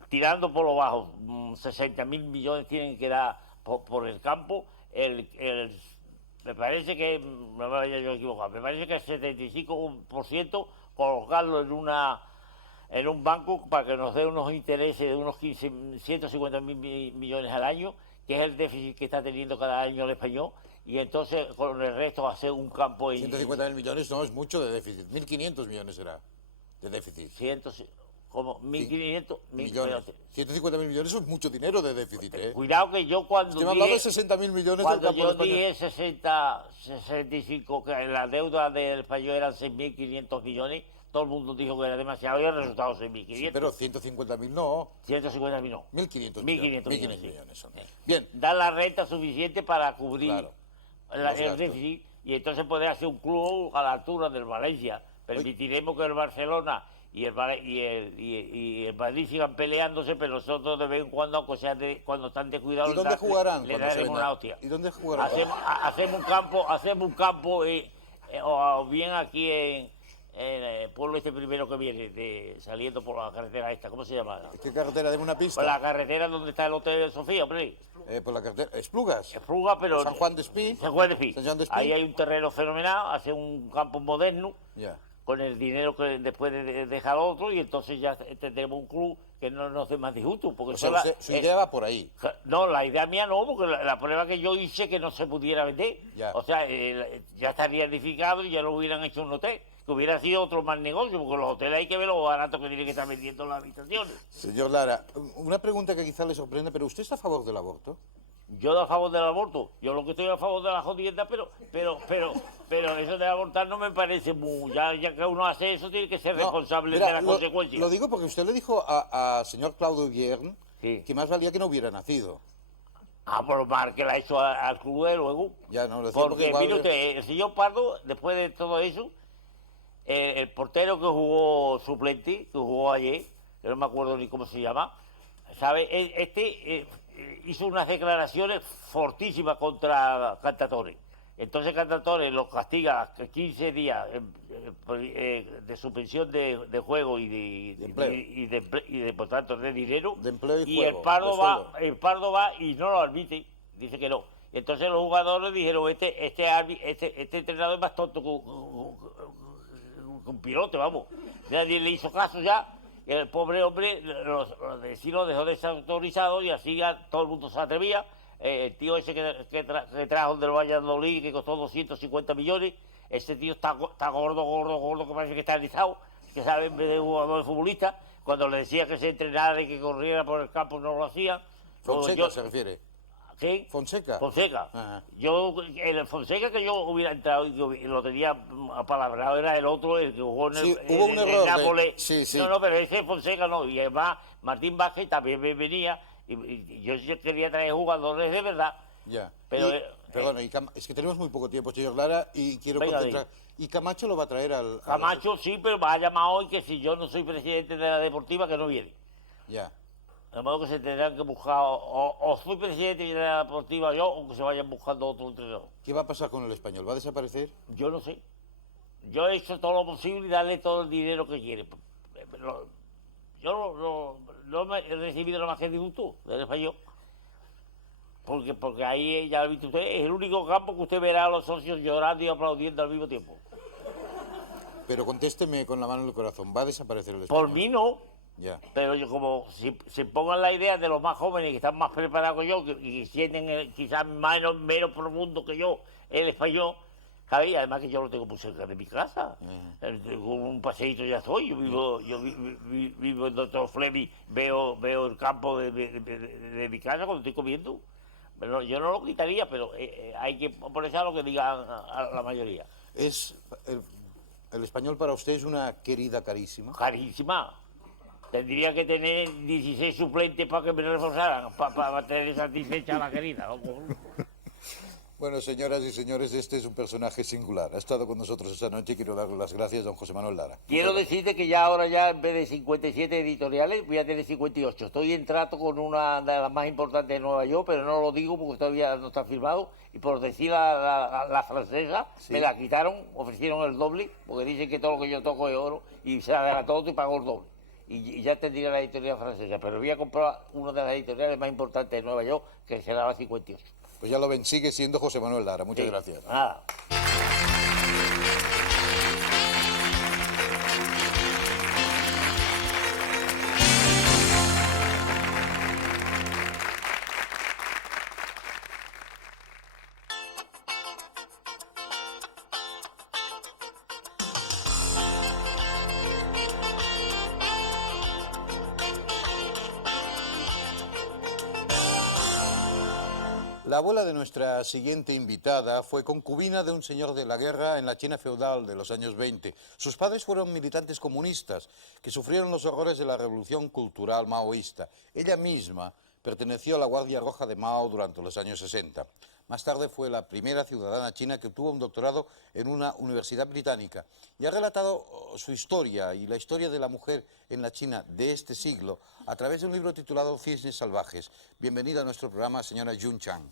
tirando por lo bajo, 60.000 millones tienen que dar por el campo, me parece que, no me vaya yo a equivocar, me parece que el 75% colocarlo en un banco para que nos dé unos intereses de unos 150.000 millones al año, que es el déficit que está teniendo cada año el español, y entonces con el resto hacer un campo en 150.000 millones no es mucho de déficit, 1.500 millones será de déficit. como 1.500 Millones. 150.000 millones es mucho dinero de déficit, ¿eh? Cuidado que yo cuando Usted me ha hablado de 60.000 millones del cuando campo yo del Español. dije 65, que la deuda del español eran 6.500 millones, todo el mundo dijo que era demasiado y el resultado 6.500. Sí, pero 150.000 no, 150.000 no. 1.500 1.500 millones. sí. Millones son. Bien, Da la renta suficiente para cubrir Claro. el gastos. déficit y entonces poder hacer un club a la altura del Valencia. Permitiremos que el Barcelona y el Madrid sigan peleándose, pero nosotros de vez en cuando, aunque sea cuando están descuidados, ¿y dónde jugarán le cuando se daremos venda? una hostia. ¿Y dónde jugarán? Hacemos un campo o bien aquí en el pueblo este primero que viene, saliendo por la carretera esta, ¿cómo se llama? ¿Qué carretera? Deme una Por pista. la carretera donde está el hotel de Sofía, hombre. Por la carretera. ¿Esplugas? Espluga, pero San Juan de Espí. San Juan de Espí. San Juan de Espí. Ahí hay un terreno fenomenal, hace un campo moderno, Ya. con el dinero que después de dejar otro, y entonces ya tendremos un club que no nos dé más disgusto. Porque O sea, su idea va por ahí. no, la idea mía no, porque la prueba que yo hice que no se pudiera vender. Ya. O sea, ya estaría edificado y ya lo hubieran hecho un hotel, que hubiera sido otro más negocio, porque los hoteles hay que ver lo barato que tienen que estar vendiendo las habitaciones. Señor Lara, una pregunta que quizá le sorprenda, pero ¿usted está a favor del aborto? Yo a favor del aborto, yo lo que estoy a favor de la jodienda, pero eso de abortar no me parece muy, ya que uno hace eso tiene que ser No, responsable mira, de las consecuencias. Lo digo porque usted le dijo a señor Claudio Guillén Sí. que más valía que no hubiera nacido. Por mal que la ha hecho al club de luego. Ya, no, lo decía porque Porque, igual- mire usted, el señor Pardo, después de todo eso, el portero que jugó suplente, que jugó ayer, que no me acuerdo ni cómo se llama, ¿sabe? Hizo unas declaraciones fortísimas contra Cantatore. Entonces Cantatore los castiga 15 días de suspensión de juego y de por tanto de dinero. De empleo y el juego, Pardo de va, sueldo. el Pardo va y no lo admite, dice que no. Y entonces los jugadores dijeron, este entrenador es más tonto que un piloto, vamos. Nadie le hizo caso ya. El pobre hombre lo dejó desautorizado y así ya todo el mundo se atrevía. El tío ese que trajo del Valladolid, que costó 250 millones, ese tío está gordo, que parece que está alisado, que sabe en vez de jugador de futbolista. Cuando le decía que se entrenara y que corriera por el campo no lo hacía. Fonseca se refiere. ¿Qué? Fonseca. Fonseca. Ajá. El Fonseca que yo hubiera entrado y que lo tenía apalabrado era el otro, el que jugó en Sí, el, hubo un en error de- Nápoles. sí, sí. No, pero ese Fonseca no. Y además Martín Vázquez también venía Y yo sí quería traer jugadores de verdad. Ya. Pero, perdona, es que tenemos muy poco tiempo, señor Lara, y quiero Venga, concentrar. ¿Y Camacho lo va a traer al...? Camacho sí, pero me ha llamado hoy que si yo no soy presidente de la Deportiva, que no viene. Ya. De modo que se tendrán que buscar, o soy presidente de la Deportiva yo, o que se vayan buscando otro entrenador. ¿Qué va a pasar con el Español? ¿Va a desaparecer? Yo no sé. Yo he hecho todo lo posible y darle todo el dinero que quiere. Yo no me he recibido nada más que de tú, del Español. Porque ahí, ya lo ha visto usted, es el único campo que usted verá a los socios llorando y aplaudiendo al mismo tiempo. Pero contésteme con la mano en el corazón, ¿va a desaparecer el Español? Por mí no. Ya. Pero yo como si se pongan la idea de los más jóvenes que están más preparados que yo, y sienten quizás menos profundo que yo el español, ¿sabes? Además que yo lo tengo muy cerca de mi casa. Con un paseíto ya estoy. Yo vivo en Doctor Fleming, veo el campo de mi casa cuando estoy comiendo. Pero yo no lo quitaría, pero hay que ponerse a lo que digan a la mayoría. ¿Es el Español para usted es una querida carísima? Carísima. Tendría que tener 16 suplentes para que me reforzaran, para tener satisfecha a la querida, ¿no? Bueno, señoras y señores, este es un personaje singular. Ha estado con nosotros esta noche y quiero darle las gracias a don José Manuel Lara. Quiero decirte que ya ahora en vez de 57 editoriales voy a tener 58. Estoy en trato con una de las más importantes de Nueva York, pero no lo digo porque todavía no está firmado. Y por decir la francesa, Sí. me la quitaron, ofrecieron el doble, porque dicen que todo lo que yo toco es oro, y se adelantó otro y pagó el doble. Y ya tendría la editorial francesa, pero voy a comprar una de las editoriales más importantes de Nueva York, que será la 58. Pues ya lo ven, sigue siendo José Manuel Lara. Muchas Sí, gracias. Nada. La abuela de nuestra siguiente invitada fue concubina de un señor de la guerra en la China feudal de los años 20. Sus padres fueron militantes comunistas que sufrieron los horrores de la revolución cultural maoísta. Ella misma perteneció a la Guardia Roja de Mao durante los años 60. Más tarde fue la primera ciudadana china que obtuvo un doctorado en una universidad británica y ha relatado su historia y la historia de la mujer en la China de este siglo a través de un libro titulado Cisnes Salvajes. Bienvenida a nuestro programa, señora Jun Chang.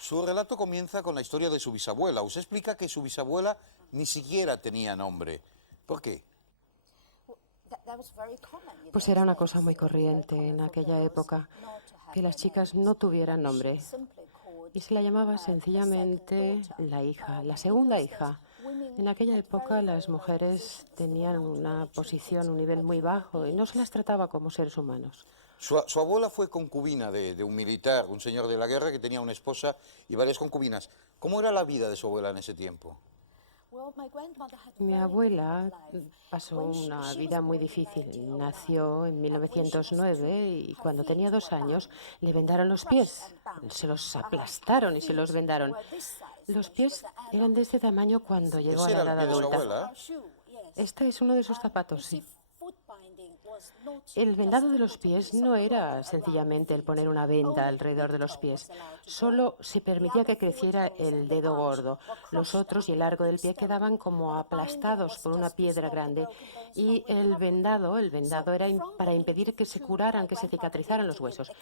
Su relato comienza con la historia de su bisabuela. Usted explica que su bisabuela ni siquiera tenía nombre. ¿Por qué? Pues era una cosa muy corriente en aquella época, que las chicas no tuvieran nombre. Y se la llamaba sencillamente la hija, la segunda hija. En aquella época las mujeres tenían una posición, un nivel muy bajo y no se las trataba como seres humanos. Su abuela fue concubina de un militar, un señor de la guerra que tenía una esposa y varias concubinas. ¿Cómo era la vida de su abuela en ese tiempo? Mi abuela pasó una vida muy difícil. Nació en 1909 y cuando tenía 2 años le vendaron los pies. Se los aplastaron y se los vendaron. Los pies eran de este tamaño cuando llegó a ¿Ese la era el edad pie de su adulta. abuela? Este es uno de sus zapatos, sí. El vendado de los pies no era sencillamente el poner una venda alrededor de los pies. Solo se permitía que creciera el dedo gordo. Los otros y el largo del pie quedaban como aplastados por una piedra grande. Y el vendado era para impedir que se curaran, que se cicatrizaran los huesos.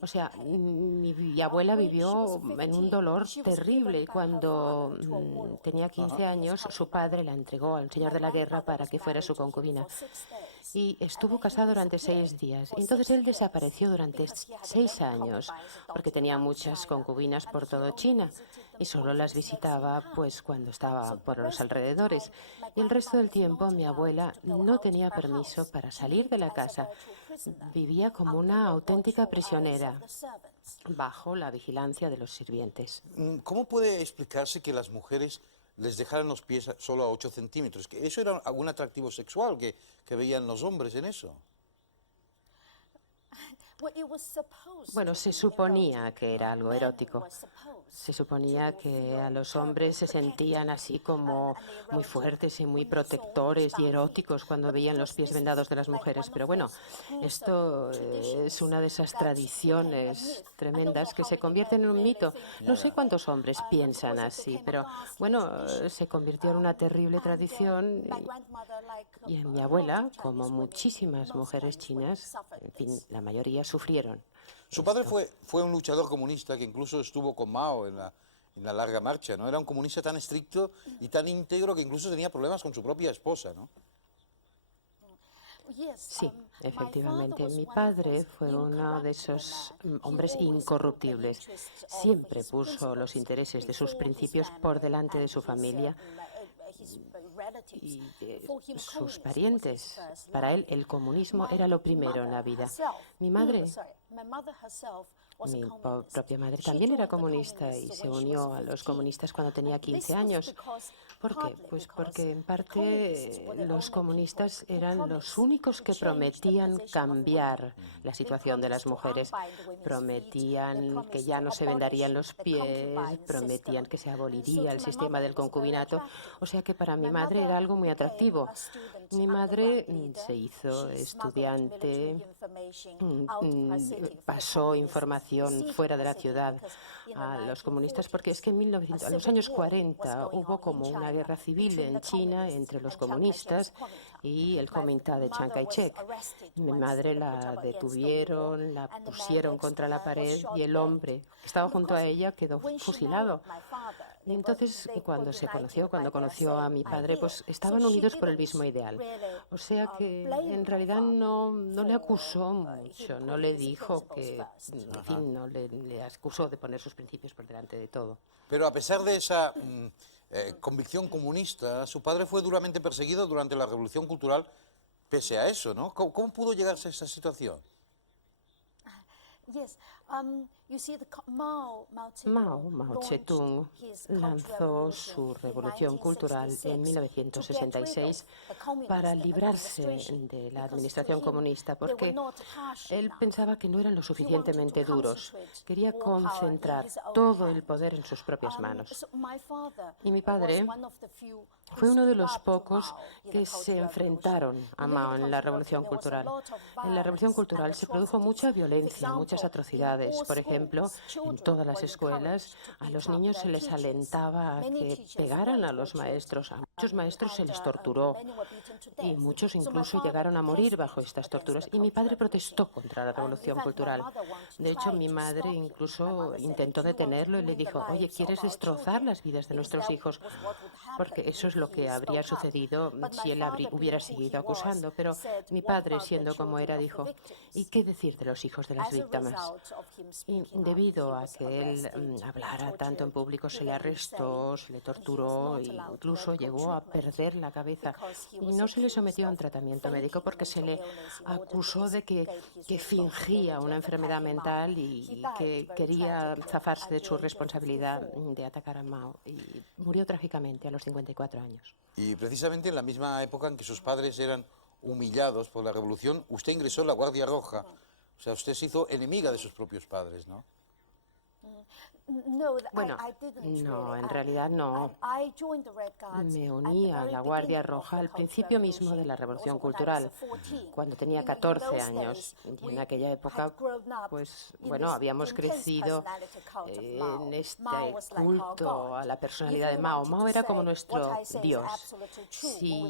O sea, mi abuela vivió en un dolor terrible. Y cuando tenía 15 años, su padre la entregó al señor de la guerra para que fuera su concubina. Y estuvo casado durante 6 días. Entonces él desapareció durante 6 años, porque tenía muchas concubinas por toda China y solo las visitaba pues cuando estaba por los alrededores. Y el resto del tiempo mi abuela no tenía permiso para salir de la casa. Vivía como una auténtica prisionera, bajo la vigilancia de los sirvientes. ¿Cómo puede explicarse que las mujeres les dejaran los pies solo a 8 centímetros? ¿Que eso era algún atractivo sexual que veían los hombres en eso? Bueno, se suponía que era algo erótico. Se suponía que a los hombres se sentían así como muy fuertes y muy protectores y eróticos cuando veían los pies vendados de las mujeres. Pero bueno, esto es una de esas tradiciones tremendas que se convierten en un mito. No sé cuántos hombres piensan así, pero bueno, se convirtió en una terrible tradición y en mi abuela, como muchísimas mujeres chinas, en fin, la mayoría sufrieron. Su padre fue un luchador comunista que incluso estuvo con Mao en la larga marcha, ¿no? Era un comunista tan estricto y tan íntegro que incluso tenía problemas con su propia esposa, ¿no? Sí, efectivamente. Mi padre fue uno de esos hombres incorruptibles. Siempre puso los intereses de sus principios por delante de su familia y de sus parientes. Para él, el comunismo era lo primero en la vida. Mi madre, mi propia madre, también era comunista y se unió a los comunistas cuando tenía 15 años. ¿Por qué? Pues porque en parte los comunistas eran los únicos que prometían cambiar la situación de las mujeres. Prometían que ya no se vendarían los pies, prometían que se aboliría el sistema del concubinato. O sea que para mi madre era algo muy atractivo. Mi madre se hizo estudiante, pasó información fuera de la ciudad a los comunistas, porque es que en los años 40 hubo como una guerra civil en China entre los comunistas y el Kuomintang de Chiang Kai-shek. Mi madre la detuvieron, la pusieron contra la pared y el hombre que estaba junto a ella quedó fusilado. Y entonces, cuando conoció a mi padre, pues estaban unidos por el mismo ideal. O sea que en realidad no le acusó mucho, no le dijo que, en fin, no le acusó de poner sus principios por delante de todo. Pero a pesar de esa convicción comunista, su padre fue duramente perseguido durante la Revolución Cultural pese a eso, ¿no? ¿Cómo pudo llegarse a esa situación? Mao Zedong lanzó su revolución cultural en 1966 para librarse de la administración comunista, porque él pensaba que no eran lo suficientemente duros. Quería concentrar todo el poder en sus propias manos. Y mi padre fue uno de los pocos que se enfrentaron a Mao en la revolución cultural. En la revolución cultural se produjo mucha violencia, muchas atrocidades. Por ejemplo, en todas las escuelas a los niños se les alentaba a que pegaran a los maestros. A muchos maestros se les torturó y muchos incluso llegaron a morir bajo estas torturas. Y mi padre protestó contra la revolución cultural. De hecho, mi madre incluso intentó detenerlo y le dijo: oye, ¿quieres destrozar las vidas de nuestros hijos? Porque eso es lo que habría sucedido si él hubiera seguido acusando. Pero mi padre, siendo como era, dijo: ¿y qué decir de los hijos de las víctimas? Y debido a que él hablara tanto en público, se le arrestó, se le torturó e incluso llegó a perder la cabeza. Y no se le sometió a un tratamiento médico porque se le acusó de que fingía una enfermedad mental y que quería zafarse de su responsabilidad de atacar a Mao. Y murió trágicamente a los 54 años. Y precisamente en la misma época en que sus padres eran humillados por la revolución, usted ingresó en la Guardia Roja. O sea, usted se hizo enemiga de sus propios padres, ¿no? Bueno, no, en realidad no. Me uní a la Guardia Roja al principio mismo de la Revolución Cultural, cuando tenía 14 años. Y en aquella época, pues, bueno, habíamos crecido en este culto a la personalidad de Mao. Mao era como nuestro Dios. Si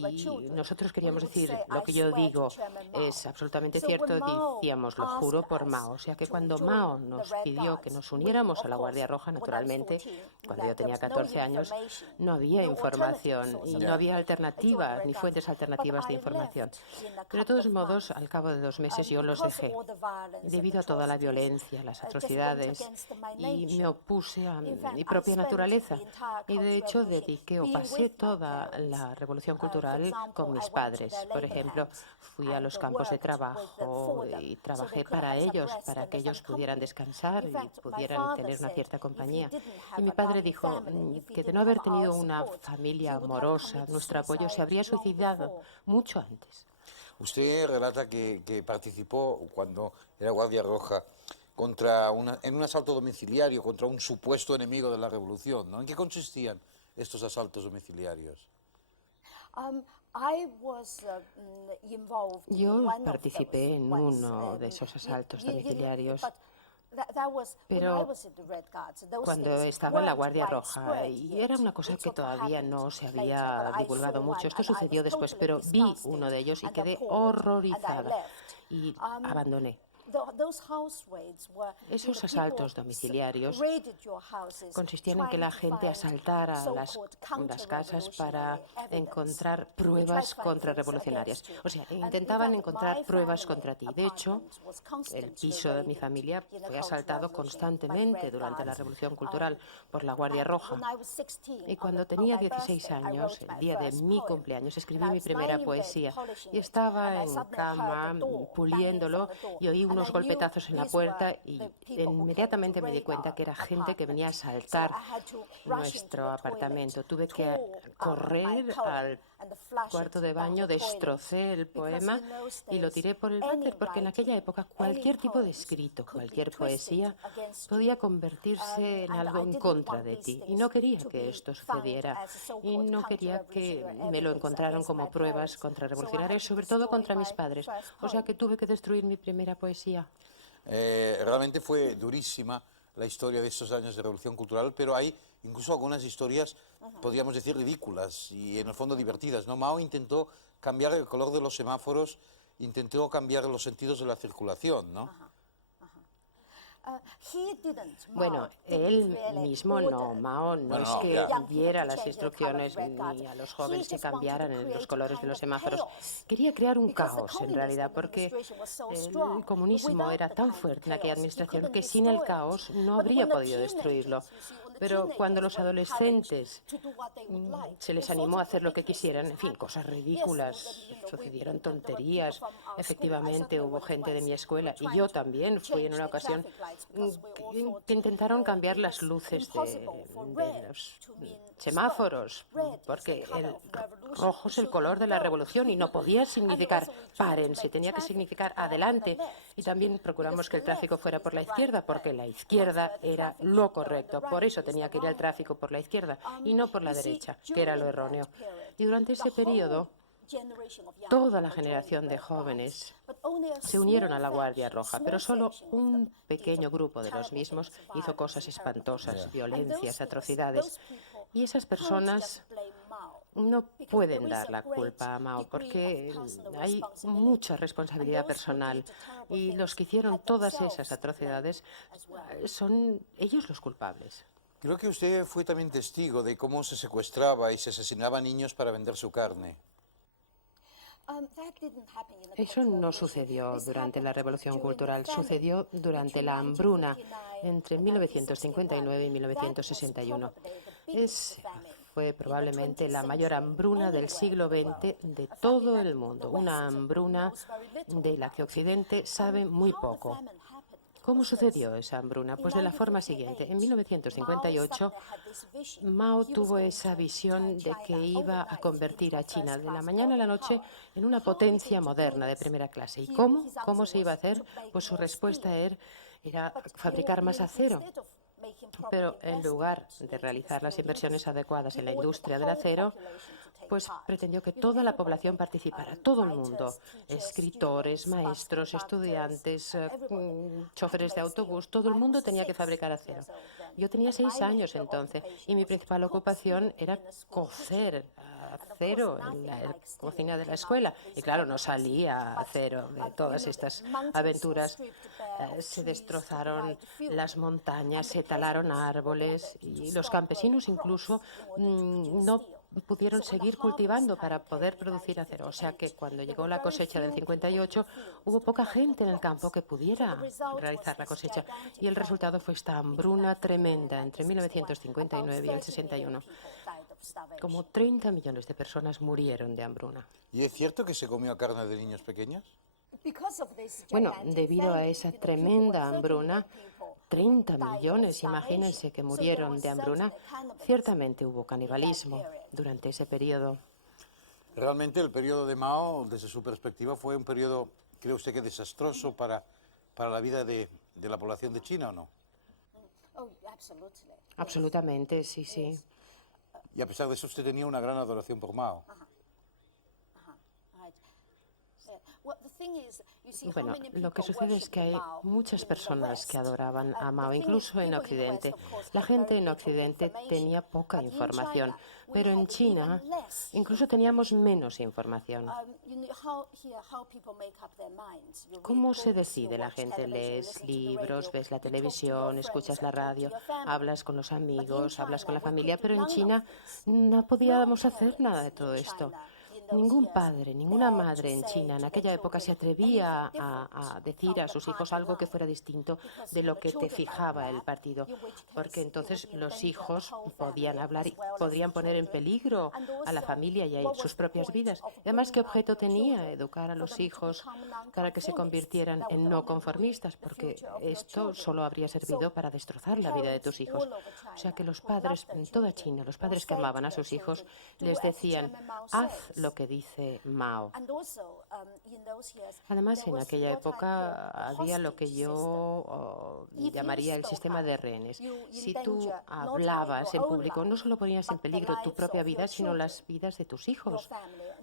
nosotros queríamos decir lo que yo digo es absolutamente cierto, decíamos, lo juro por Mao. O sea que cuando Mao nos pidió que nos uniéramos a la Guardia Roja, naturalmente, cuando yo tenía 14 años, no había información y no había alternativas, ni fuentes alternativas de información. Pero de todos modos, al cabo de 2 meses yo los dejé, debido a toda la violencia, las atrocidades, y me opuse a mi propia naturaleza. Y de hecho dediqué o pasé toda la Revolución Cultural con mis padres. Por ejemplo, fui a los campos de trabajo y trabajé para ellos, para que ellos pudieran descansar y pudieran tener una cierta compañía. Y mi padre dijo que de no haber tenido una familia amorosa, nuestro apoyo se habría suicidado mucho antes. Usted relata que participó cuando era Guardia Roja en un asalto domiciliario contra un supuesto enemigo de la revolución, ¿no? ¿En qué consistían estos asaltos domiciliarios? Yo participé en uno de esos asaltos domiciliarios, pero cuando estaba en la Guardia Roja, y era una cosa que todavía no se había divulgado mucho. Esto sucedió después, pero vi uno de ellos y quedé horrorizada y abandoné. Esos asaltos domiciliarios consistían en que la gente asaltara las casas para encontrar pruebas contrarrevolucionarias. O sea, intentaban encontrar pruebas contra ti. De hecho, el piso de mi familia fue asaltado constantemente durante la Revolución Cultural por la Guardia Roja. Y cuando tenía 16 años, el día de mi cumpleaños, escribí mi primera poesía y estaba en cama puliéndolo y oí unos golpetazos en la puerta y inmediatamente me di cuenta que era gente que venía a asaltar nuestro apartamento. Tuve que correr al cuarto de baño, destrocé el poema y lo tiré por el váter, porque en aquella época cualquier tipo de escrito, cualquier poesía podía convertirse en algo en contra de ti. Y no quería que esto sucediera. Y no quería que me lo encontraran como pruebas contrarrevolucionarias, sobre todo contra mis padres. O sea que tuve que destruir mi primera poesía. Realmente fue durísima la historia de estos años de Revolución Cultural, pero hay incluso algunas historias, podríamos decir, ridículas y en el fondo divertidas, ¿no? Mao intentó cambiar el color de los semáforos, intentó cambiar los sentidos de la circulación, ¿no? Bueno, él mismo no, Mao, no es que diera las instrucciones ni a los jóvenes que cambiaran los colores de los semáforos. Quería crear un caos, en realidad, porque el comunismo era tan fuerte en aquella administración que sin el caos no habría podido destruirlo. Pero cuando los adolescentes se les animó a hacer lo que quisieran, en fin, cosas ridículas, sucedieron tonterías. Efectivamente, hubo gente de mi escuela, y yo también fui en una ocasión, que intentaron cambiar las luces de los semáforos, porque el rojo es el color de la revolución y no podía significar párense, tenía que significar adelante. Y también procuramos que el tráfico fuera por la izquierda, porque la izquierda era lo correcto. Por eso tenía que ir el tráfico por la izquierda y no por la derecha, que era lo erróneo. Y durante ese periodo, toda la generación de jóvenes se unieron a la Guardia Roja, pero solo un pequeño grupo de los mismos hizo cosas espantosas, violencias, atrocidades. Y esas personas no pueden dar la culpa a Mao, porque hay mucha responsabilidad personal y los que hicieron todas esas atrocidades son ellos los culpables. Creo que usted fue también testigo de cómo se secuestraba y se asesinaba a niños para vender su carne. Eso no sucedió durante la Revolución Cultural, sucedió durante la hambruna entre 1959 y 1961. Fue probablemente la mayor hambruna del siglo XX de todo el mundo, una hambruna de la que Occidente sabe muy poco. ¿Cómo sucedió esa hambruna? Pues de la forma siguiente. En 1958, Mao tuvo esa visión de que iba a convertir a China de la mañana a la noche en una potencia moderna de primera clase. ¿Y cómo? ¿Cómo se iba a hacer? Pues su respuesta era fabricar más acero. Pero en lugar de realizar las inversiones adecuadas en la industria del acero, pues pretendió que toda la población participara, todo el mundo, escritores, maestros, estudiantes, choferes de autobús, todo el mundo tenía que fabricar acero. Yo tenía 6 años entonces y mi principal ocupación era cocer acero en la cocina de la escuela. Y claro, no salía acero de todas estas aventuras. Se destrozaron las montañas, se talaron árboles y los campesinos incluso no pudieron seguir cultivando para poder producir acero. O sea que cuando llegó la cosecha del 58 hubo poca gente en el campo que pudiera realizar la cosecha y el resultado fue esta hambruna tremenda entre 1959 y el 61. Como 30 millones de personas murieron de hambruna. ¿Y es cierto que se comió carne de niños pequeños? Bueno, debido a esa tremenda hambruna, 30 millones, imagínense, que murieron de hambruna. Ciertamente hubo canibalismo durante ese periodo. Realmente el periodo de Mao, desde su perspectiva, fue un periodo, ¿cree usted que desastroso para la vida de la población de China o no? Absolutamente, sí, sí. Y a pesar de eso usted tenía una gran adoración por Mao. Bueno, lo que sucede es que hay muchas personas que adoraban a Mao, incluso en Occidente. La gente en Occidente tenía poca información, pero en China incluso teníamos menos información. ¿Cómo se decide la gente? Lees libros, ves la televisión, escuchas la radio, hablas con los amigos, hablas con la familia, pero en China no podíamos hacer nada de todo esto. Ningún padre, ninguna madre en China en aquella época se atrevía a decir a sus hijos algo que fuera distinto de lo que te fijaba el partido, porque entonces los hijos podían hablar y podrían poner en peligro a la familia y a sus propias vidas. Y además, ¿qué objeto tenía educar a los hijos para que se convirtieran en no conformistas? Porque esto solo habría servido para destrozar la vida de tus hijos. O sea que los padres, en toda China, los padres que amaban a sus hijos, les decían, haz lo que dice Mao. Además, en aquella época había lo que yo llamaría el sistema de rehenes. Si tú hablabas en público, no solo ponías en peligro tu propia vida, sino las vidas de tus hijos,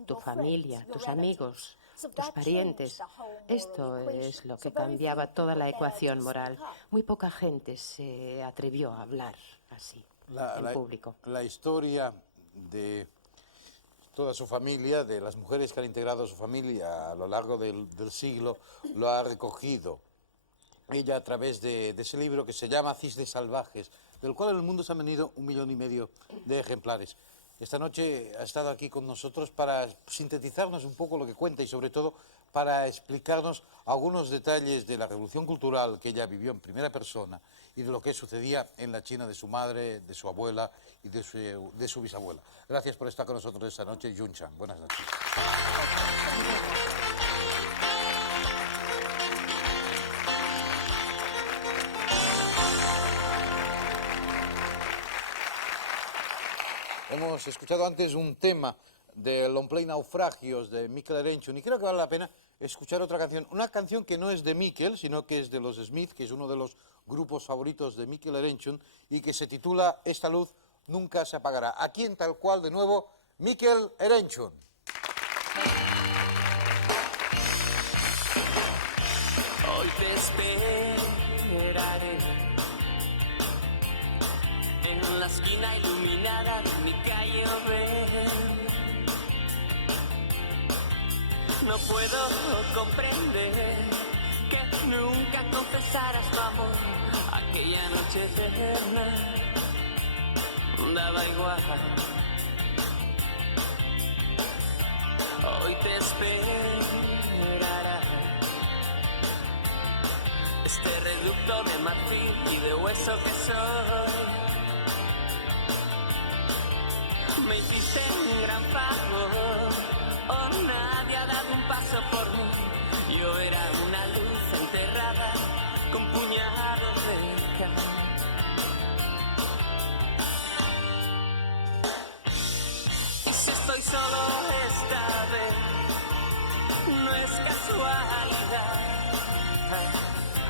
tu familia, tus amigos, tus parientes. Esto es lo que cambiaba toda la ecuación moral. Muy poca gente se atrevió a hablar así en público. La historia de toda su familia, de las mujeres que han integrado a su familia a lo largo del siglo, lo ha recogido ella a través de ese libro que se llama Cisnes salvajes, del cual en el mundo se han vendido 1,5 millones de ejemplares. Esta noche ha estado aquí con nosotros para sintetizarnos un poco lo que cuenta y sobre todo para explicarnos algunos detalles de la revolución cultural que ella vivió en primera persona y de lo que sucedía en la China de su madre, de su abuela y de su bisabuela. Gracias por estar con nosotros esta noche, Yun Chang. Buenas noches. Hemos escuchado antes un tema de Long Play Naufragios de Miquel Erenchun y creo que vale la pena escuchar otra canción. Una canción que no es de Miquel, sino que es de los Smith, que es uno de los grupos favoritos de Miquel Erenchun y que se titula Esta luz nunca se apagará. Aquí en Tal Cual, de nuevo, Miquel Erenchun. Hoy te esperaré en la esquina iluminada de mi calle Obrel. No puedo comprender que nunca confesaras tu amor. Aquella noche eterna daba igual. Hoy te esperará este reducto de marfil y de hueso que soy. Me hiciste un gran favor, oh, nadie ha dado un paso por mí. Yo era una luz enterrada con puñados de cal. Y si estoy solo esta vez, no es casualidad.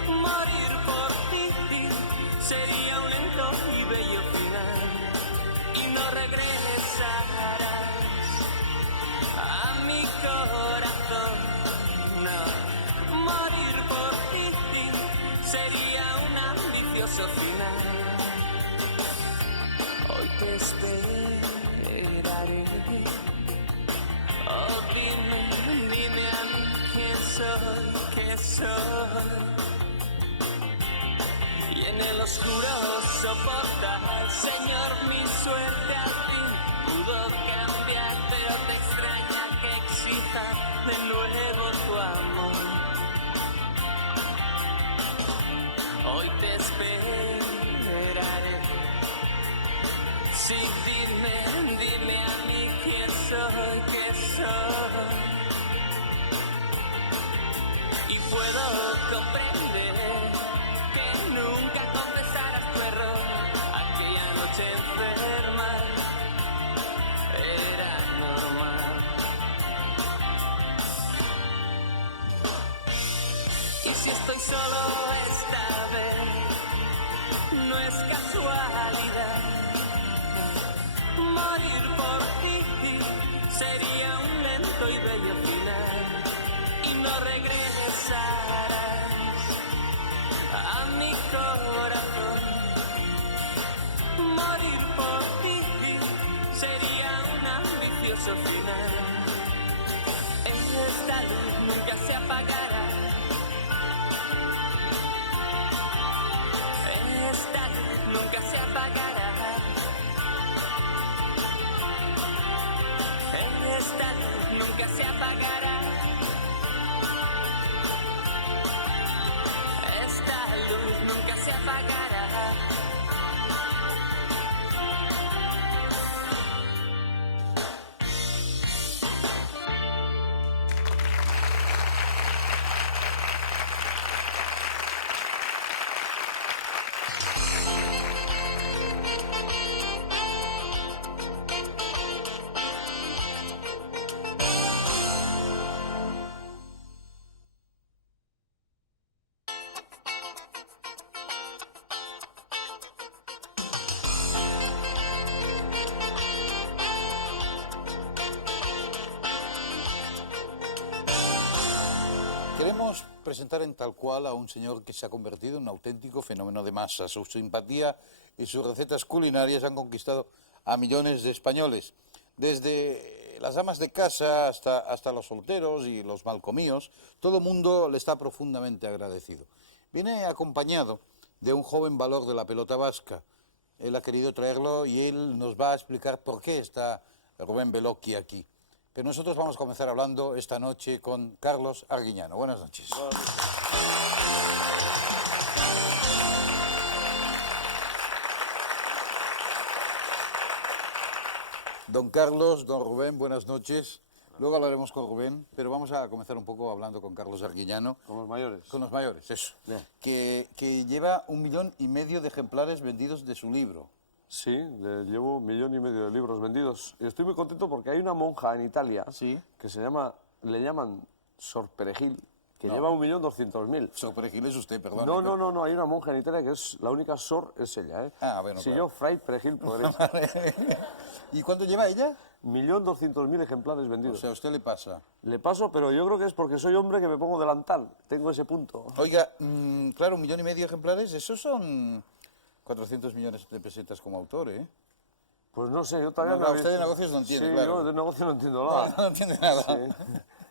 Morir por ti sería un lento y bello final. Y no regresarás a mi corazón, no. Morir por ti sería un ambicioso final. Hoy te esperaré. Oh, dime a mí quién soy, qué soy. Y en el oscuro soportar, Señor, mi suerte al fin pudo cambiar, pero te extraña que exija de nuevo tu amor. Hoy te esperaré. Sí, dime a mí quién soy, qué soy. Y puedo comprender que nunca confesaras tu error. Aquella noche enferma era normal. por ti sería un ambicioso final. Esta luz nunca se apagará. Esta luz nunca se apagará. Esta luz nunca se apagará. Esta luz nunca se apagará. Queremos presentar en Tal Cual a un señor que se ha convertido en un auténtico fenómeno de masa. Su simpatía y sus recetas culinarias han conquistado a millones de españoles. Desde las amas de casa hasta los solteros y los malcomidos, todo el mundo le está profundamente agradecido. Viene acompañado de un joven valor de la pelota vasca. Él ha querido traerlo y él nos va a explicar por qué está Rubén Bellocchi aquí. Pero nosotros vamos a comenzar hablando esta noche con Carlos Arguiñano. Buenas noches. Don Carlos, don Rubén, buenas noches. Luego hablaremos con Rubén, pero vamos a comenzar un poco hablando con Carlos Arguiñano. Con los mayores. Con los mayores, eso. Bien. Que lleva 1,5 millones de ejemplares vendidos de su libro. Sí, llevo 1,5 millones de libros vendidos. Y estoy muy contento porque hay una monja en Italia Sí. que le llaman Sor Perejil, que No. lleva 1.200.000. Sor Perejil es usted, perdón. No, hay una monja en Italia que es la única Sor, es ella, ¿eh? Ah, bueno, Si claro. yo, Fray Perejil, podré. ¿Y cuánto lleva ella? 1.200.000 ejemplares O vendidos. sea, a usted le pasa. Le paso, pero yo creo que es porque soy hombre que me pongo delantal. Tengo ese punto. Oiga, claro, 1,5 millones de ejemplares, esos son 400 millones de pesetas como autor, ¿eh? Pues no sé, yo todavía No, usted de negocios no entiende, sí, claro. yo de negocios no entiendo No, nada. no entiende nada.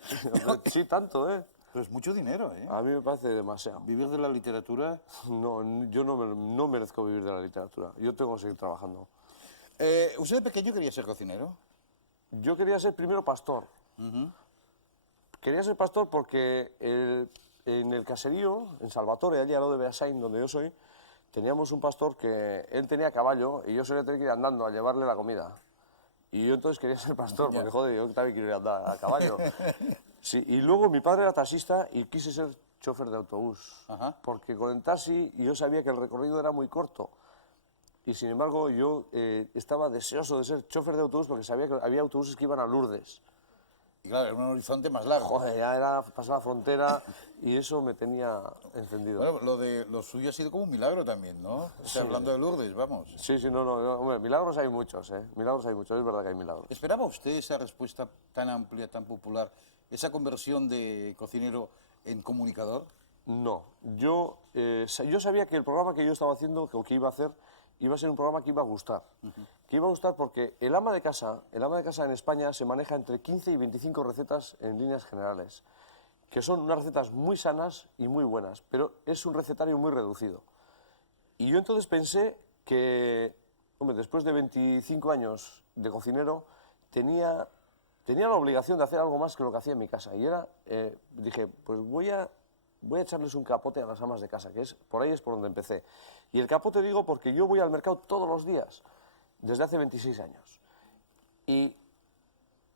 Sí. Sí, tanto, ¿eh? Pero es mucho dinero, ¿eh? A mí me parece demasiado. Vivir de la literatura. No, yo no merezco vivir de la literatura. Yo tengo que seguir trabajando. ¿Usted de pequeño quería ser cocinero? Yo quería ser primero pastor. Quería ser pastor porque en el caserío, en Salvatore, allí al lado de Beasain, donde yo soy, teníamos un pastor que él tenía caballo y yo solía tener que ir andando a llevarle la comida. Y yo entonces quería ser pastor, porque joder, yo también quiero ir a andar a caballo. Sí, y luego mi padre era taxista y quise ser chofer de autobús. Ajá. Porque con el taxi yo sabía que el recorrido era muy corto. Y sin embargo yo estaba deseoso de ser chofer de autobús porque sabía que había autobuses que iban a Lourdes. Y claro, era un horizonte más largo. Joder, ya era pasar la frontera y eso me tenía encendido. Bueno, lo suyo ha sido como un milagro también, ¿no? O sea, hablando de Lourdes, vamos. Sí, no, hombre, milagros hay muchos, ¿eh? Milagros hay muchos, es verdad que hay milagros. ¿Esperaba usted esa respuesta tan amplia, tan popular, esa conversión de cocinero en comunicador? No, yo sabía que el programa que yo estaba haciendo, o que iba a hacer, iba a ser un programa que iba a gustar. Que iba a gustar porque el ama de casa en España se maneja entre 15 y 25 recetas en líneas generales, que son unas recetas muy sanas y muy buenas, pero es un recetario muy reducido. Y yo entonces pensé que, hombre, después de 25 años de cocinero, tenía la obligación de hacer algo más que lo que hacía en mi casa. Y dije, pues voy a echarles un capote a las amas de casa, que por ahí es por donde empecé. Y el capote digo porque yo voy al mercado todos los días, desde hace 26 años. Y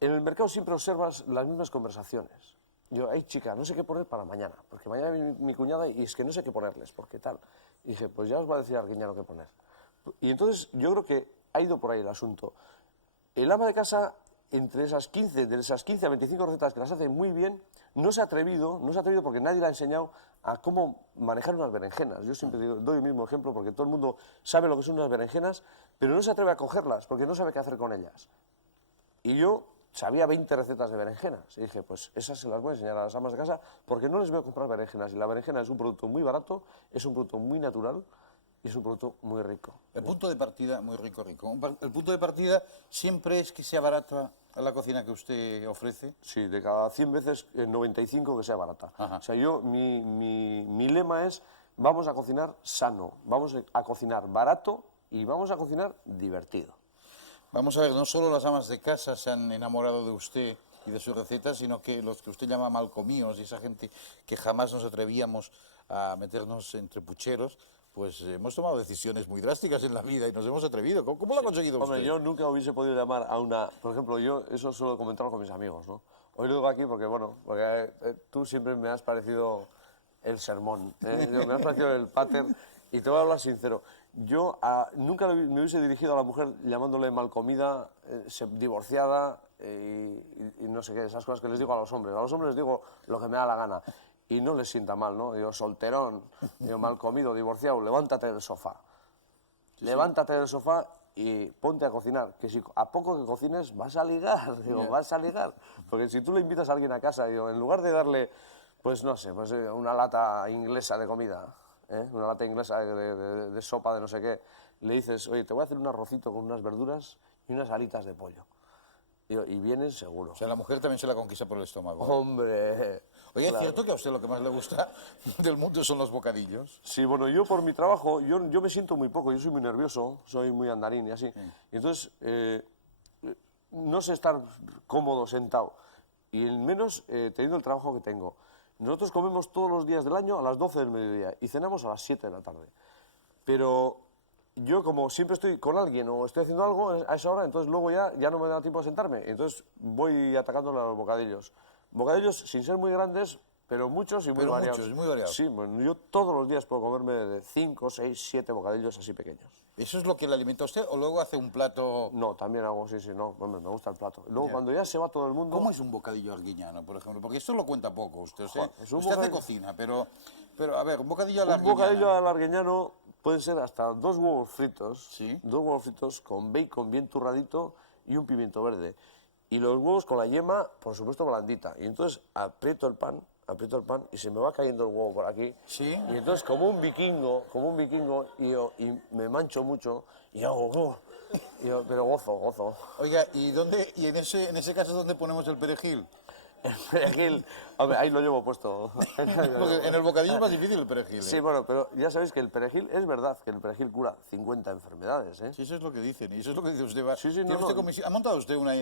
en el mercado siempre observas las mismas conversaciones. Yo, ay chica, no sé qué poner para mañana, porque mañana viene mi cuñada y es que no sé qué ponerles, porque tal. Y dije, pues ya os va a decir Arguiñano qué poner. Y entonces yo creo que ha ido por ahí el asunto. El ama de casa, de esas 15 a 25 recetas que las hace muy bien, no se ha atrevido porque nadie le ha enseñado a cómo manejar unas berenjenas. Yo siempre doy el mismo ejemplo porque todo el mundo sabe lo que son unas berenjenas, pero no se atreve a cogerlas porque no sabe qué hacer con ellas. Y yo sabía 20 recetas de berenjenas y dije, pues esas se las voy a enseñar a las amas de casa porque no les voy a comprar berenjenas. Y la berenjena es un producto muy barato, es un producto muy natural y es un producto muy rico. El punto de partida, muy rico. El punto de partida siempre es que sea barata la cocina que usted ofrece. Sí, de cada 100 veces, 95 que sea barata. Ajá. O sea, mi lema es, vamos a cocinar sano, vamos a cocinar barato y vamos a cocinar divertido. Vamos a ver, no solo las amas de casa se han enamorado de usted y de sus recetas, sino que los que usted llama malcomíos y esa gente que jamás nos atrevíamos a meternos entre pucheros, pues hemos tomado decisiones muy drásticas en la vida y nos hemos atrevido. ¿Cómo lo ha conseguido usted? Hombre, yo nunca hubiese podido llamar a una... Por ejemplo, yo eso suelo comentarlo con mis amigos, ¿no? Hoy lo digo aquí porque, bueno, porque tú siempre me has parecido el sermón, ¿eh? Me has parecido el pater, y te voy a hablar sincero. Yo nunca me hubiese dirigido a la mujer llamándole malcomida, divorciada y no sé qué, esas cosas que les digo a los hombres. A los hombres les digo lo que me da la gana y no les sienta mal, ¿no? Digo, solterón, digo, mal comido, divorciado, levántate del sofá. Levántate del sofá y ponte a cocinar, que si a poco que cocines vas a ligar, digo, vas a ligar. Porque si tú le invitas a alguien a casa, digo, en lugar de darle, pues no sé, pues una lata inglesa de comida, una lata inglesa de sopa de no sé qué, le dices, oye, te voy a hacer un arrocito con unas verduras y unas alitas de pollo. Y vienen seguro. O sea, la mujer también se la conquista por el estómago. ¡Hombre! Oye, claro. ¿es cierto que a usted lo que más le gusta del mundo son los bocadillos? Sí, bueno, yo por mi trabajo, yo me siento muy poco, yo soy muy nervioso, soy muy andarín y así. Y entonces, no sé estar cómodo sentado, y menos teniendo el trabajo que tengo. Nosotros comemos todos los días del año a las 12 del mediodía y cenamos a las 7 de la tarde. Pero yo, como siempre estoy con alguien o estoy haciendo algo a esa hora, entonces luego ya no me da tiempo a sentarme. Entonces voy atacándole a los bocadillos. Bocadillos sin ser muy grandes, pero muchos y muy variados. Muchos, muy variados. Sí, bueno, yo todos los días puedo comerme de 5, 6, 7 bocadillos así pequeños. ¿Eso es lo que le alimenta a usted o luego hace un plato...? No, también hago, sí, no, hombre, me gusta el plato. Luego, cuando ya se va todo el mundo... ¿Cómo es un bocadillo arguiñano, por ejemplo? Porque esto lo cuenta poco usted. O sea, Joder, es un usted hace bocadillo. cocina, pero a ver, un bocadillo a la Un arguiñana. bocadillo al arguiñano pueden ser hasta 2 huevos fritos, Sí. 2 huevos fritos con bacon bien turradito y un pimiento verde. Y los huevos con la yema, por supuesto, blandita. Y entonces aprieto el pan y se me va cayendo el huevo por aquí. Sí. Y entonces, como un vikingo, y me mancho mucho y hago... pero gozo. Oiga, ¿y en ese caso dónde ponemos el perejil? El perejil, hombre, ahí lo llevo puesto. Porque en el bocadillo es más difícil el perejil. ¿eh? Sí, bueno, pero ya sabéis que el perejil, es verdad que el perejil cura 50 enfermedades, ¿eh? Sí, eso es lo que dicen, y eso es lo que dice usted. Sí, ¿Tiene no, usted no. comisión? ¿Ha montado usted una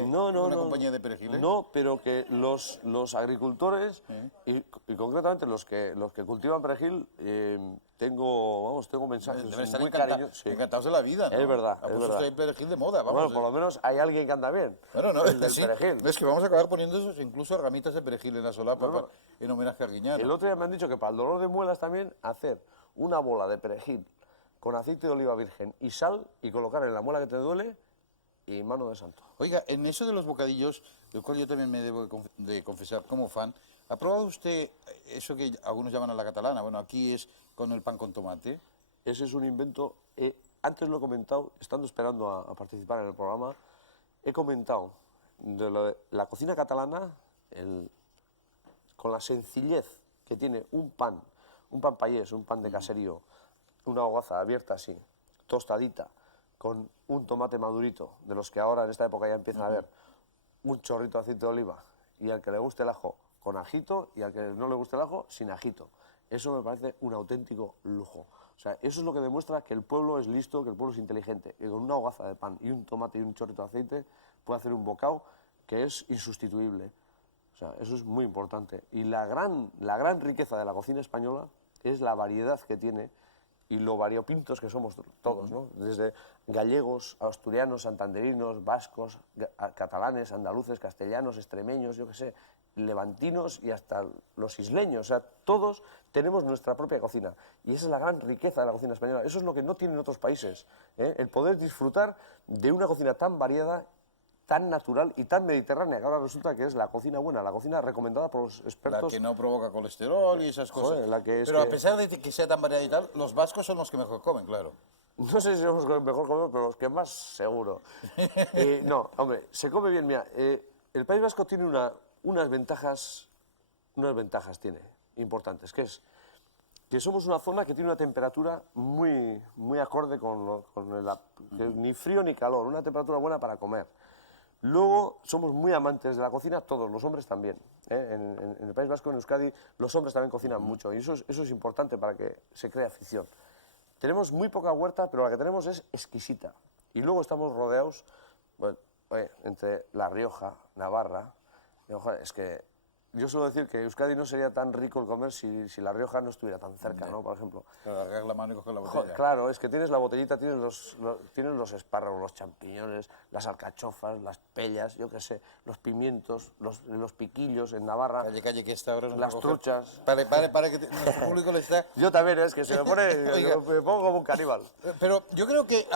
compañía de perejiles? No, pero que los agricultores y concretamente los que cultivan perejil, tengo mensajes Deben estar muy cariñosos. Sí. encantados de la vida, ¿no? Es verdad, Ah, es pues verdad. usted hay perejil de moda, vamos. Bueno, por lo menos hay alguien que anda bien. Claro, no, el del sí. perejil. Es que vamos a acabar poniendo esos, incluso ramitas de perejil en la solapa en homenaje a Arguiñano. El otro día me han dicho que para el dolor de muelas también hacer una bola de perejil con aceite de oliva virgen y sal y colocar en la muela que te duele y mano de santo. Oiga, en eso de los bocadillos, del cual yo también me debo de confesar como fan, ¿ha probado usted eso que algunos llaman a la catalana? Bueno, aquí es con el pan con tomate. Ese es un invento, antes lo he comentado, estando esperando a participar en el programa, he comentado de la cocina catalana, con la sencillez que tiene un pan payés, un pan de caserío, una hogaza abierta así, tostadita, con un tomate madurito, de los que ahora en esta época ya empiezan a haber, un chorrito de aceite de oliva, y al que le guste el ajo, con ajito, y al que no le guste el ajo, sin ajito. Eso me parece un auténtico lujo. O sea, eso es lo que demuestra que el pueblo es listo, que el pueblo es inteligente, y con una hogaza de pan y un tomate y un chorrito de aceite puede hacer un bocado que es insustituible. O sea, eso es muy importante. Y la gran riqueza de la cocina española es la variedad que tiene y lo variopintos que somos todos, ¿no? Desde gallegos, asturianos, santanderinos, vascos, catalanes, andaluces, castellanos, extremeños, yo qué sé, levantinos y hasta los isleños. O sea, todos tenemos nuestra propia cocina. Y esa es la gran riqueza de la cocina española. Eso es lo que no tienen otros países, ¿eh? El poder disfrutar de una cocina tan variada, tan natural y tan mediterránea, que ahora resulta que es la cocina buena, la cocina recomendada por los expertos. La que no provoca colesterol y esas cosas. Joder, la que es Pero a que- pesar de que sea tan variada y tal, los vascos son los que mejor comen, claro. No sé si somos los mejor comedores, pero los que más seguro. No, hombre, se come bien. Mira, el País Vasco tiene unas ventajas tiene, importantes, que es que somos una zona que tiene una temperatura muy acorde que ni frío ni calor, una temperatura buena para comer. Luego, somos muy amantes de la cocina, todos, los hombres también. En el País Vasco, en Euskadi, los hombres también cocinan mucho y eso es importante para que se cree afición. Tenemos muy poca huerta, pero la que tenemos es exquisita. Y luego estamos rodeados, bueno, entre La Rioja, Navarra. Y, ojo, es que yo suelo decir que Euskadi no sería tan rico el comer si La Rioja no estuviera tan cerca, ¿no? Por ejemplo. Agarrar la mano y coger la botella. Claro, es que tienes la botellita, tienes los espárragos, los champiñones, las alcachofas, las pellas, yo qué sé, los pimientos, los piquillos en Navarra. Calle, que esta hora nos Las va a coger. truchas. Para que nuestro público le está... Yo también, es que se me pone, Oiga. me pongo como un caníbal. Pero yo creo que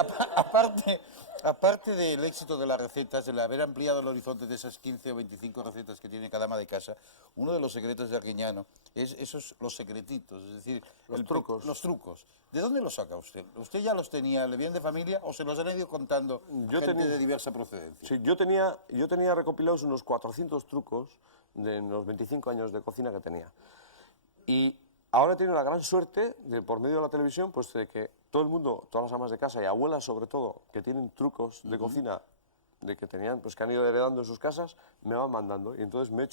aparte del éxito de las recetas, el haber ampliado el horizonte de esas 15 o 25 recetas que tiene cada ama de casa, uno de los secretos de Arguiñano es los secretitos, es decir, Los trucos. Los trucos. ¿De dónde los saca usted? ¿Usted ya los tenía, le vienen de familia o se los han ido contando gente de diversa procedencia? Sí, yo tenía recopilados unos 400 trucos de los 25 años de cocina que tenía. Y ahora he tenido la gran suerte, por medio de la televisión, pues de que todo el mundo, todas las amas de casa y abuelas sobre todo, que tienen trucos de cocina, de que tenían, pues que han ido heredando en sus casas, me van mandando. Y entonces me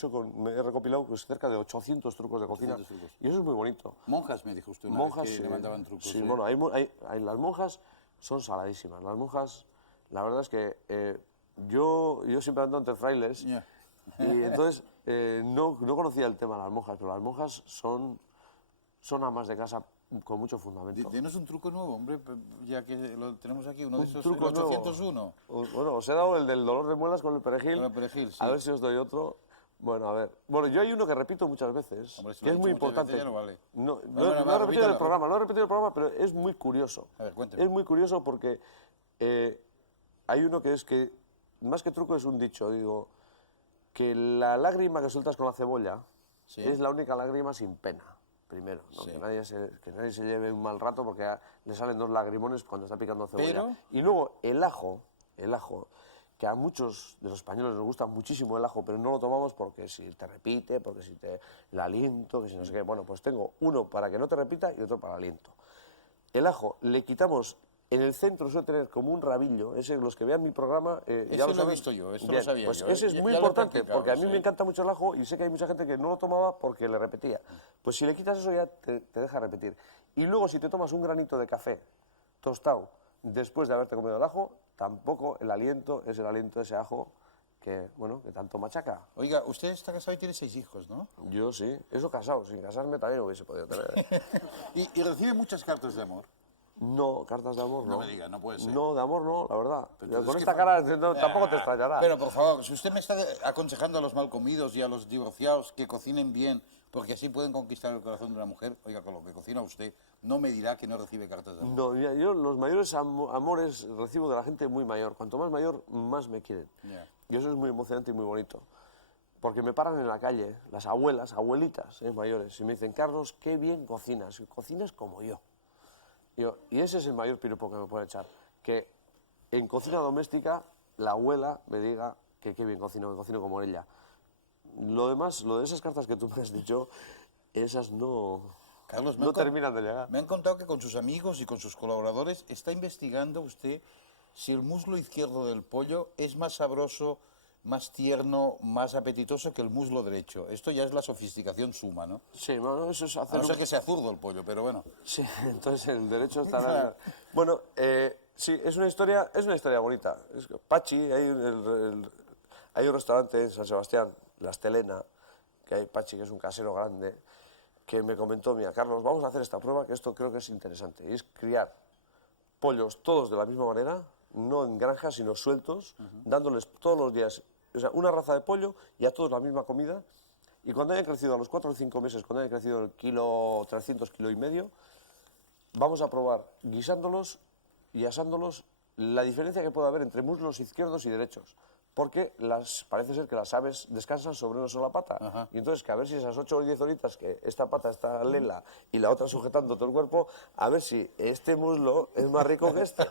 he recopilado pues, cerca de 800 trucos de cocina. 800 trucos. Y eso es muy bonito. Monjas, me dijo usted una Monjas, vez que le mandaban trucos. sí, bueno, las monjas son saladísimas. Las monjas, la verdad es que yo siempre ando entre frailes. Ya. Y entonces no conocía el tema de las monjas, pero las monjas son amas de casa con mucho fundamento. Denos un truco nuevo, hombre, ya que lo tenemos aquí, uno de esos truco el 801. Bueno, os he dado el del dolor de muelas con el perejil. Con el perejil, sí. A ver si os doy otro. Bueno, a ver. Bueno, yo hay uno que repito muchas veces, Hombre, si que lo es he muy dicho muchas importante. veces ya no vale. No Bueno, lo he repetido en repítalo. el programa, lo he repetido en el programa, pero es muy curioso. A ver, cuénteme. Es muy curioso porque hay uno que es que, más que truco, es un dicho, digo, que la lágrima que sueltas con la cebolla Sí. es la única lágrima sin pena. Primero, ¿no? Sí. Que nadie se lleve un mal rato porque le salen 2 lagrimones cuando está picando cebolla. Pero- Y luego el ajo, que a muchos de los españoles nos gusta muchísimo el ajo, pero no lo tomamos porque si te repite, porque si te el aliento, que si no sé qué. Bueno, pues tengo uno para que no te repita y otro para el aliento. El ajo le quitamos. En el centro suele tener como un rabillo, los que vean mi programa Ese ya lo he saben. visto yo, eso lo Bien, sabía pues yo, ese es ya muy lo he importante, practicado, porque a mí sí. me encanta mucho el ajo y sé que hay mucha gente que no lo tomaba porque le repetía. Pues si le quitas eso ya te deja repetir. Y luego si te tomas un granito de café tostado después de haberte comido el ajo, tampoco el aliento es el aliento de ese ajo que tanto machaca. Oiga, usted está casado y tiene 6 hijos, ¿no? Yo sí, eso casado, sin casarme también hubiese podido tener. y recibe muchas cartas de amor. No, cartas de amor no. No me diga, no puede ser. No, de amor no, la verdad. Entonces, Con ¿qué esta fa- cara tampoco te extrañará. Pero por favor, si usted me está aconsejando a los mal comidos y a los divorciados que cocinen bien, porque así pueden conquistar el corazón de una mujer, oiga, con lo que cocina usted, no me dirá que no recibe cartas de amor. No, mira, yo los mayores amores recibo de la gente muy mayor. Cuanto más mayor, más me quieren. Ya. Y eso es muy emocionante y muy bonito. Porque me paran en la calle, las abuelitas mayores, y me dicen, Carlos, qué bien cocinas, cocinas como yo. Y ese es el mayor piropo que me puede echar. Que en cocina doméstica la abuela me diga que qué bien cocino, que cocino como ella. Lo demás, lo de esas cartas que tú me has dicho, esas no, Carlos, no terminan de llegar. Me han contado que con sus amigos y con sus colaboradores está investigando usted si el muslo izquierdo del pollo es más sabroso, más tierno, más apetitoso que el muslo derecho. Esto ya es la sofisticación suma, ¿no? Sí, bueno, eso es A hacer... no ser que sea zurdo el pollo, pero bueno. Sí, entonces el derecho estará... Bueno, sí, es una historia bonita. Pachi, hay un restaurante en San Sebastián, La Estelena, que hay Pachi, que es un casero grande, que me comentó, mira, Carlos, vamos a hacer esta prueba, que esto creo que es interesante. Y es criar pollos todos de la misma manera, no en granjas, sino sueltos, dándoles todos los días, o sea, una raza de pollo y a todos la misma comida. Y cuando hayan crecido, a los 4 o 5 meses, cuando hayan crecido el kilo, 300 kilos y medio, vamos a probar guisándolos y asándolos la diferencia que puede haber entre muslos izquierdos y derechos. Porque parece ser que las aves descansan sobre una sola pata. Y entonces, que a ver si esas 8 o 10 horitas que esta pata está lela y la otra sujetando todo el cuerpo, a ver si este muslo es más rico que este.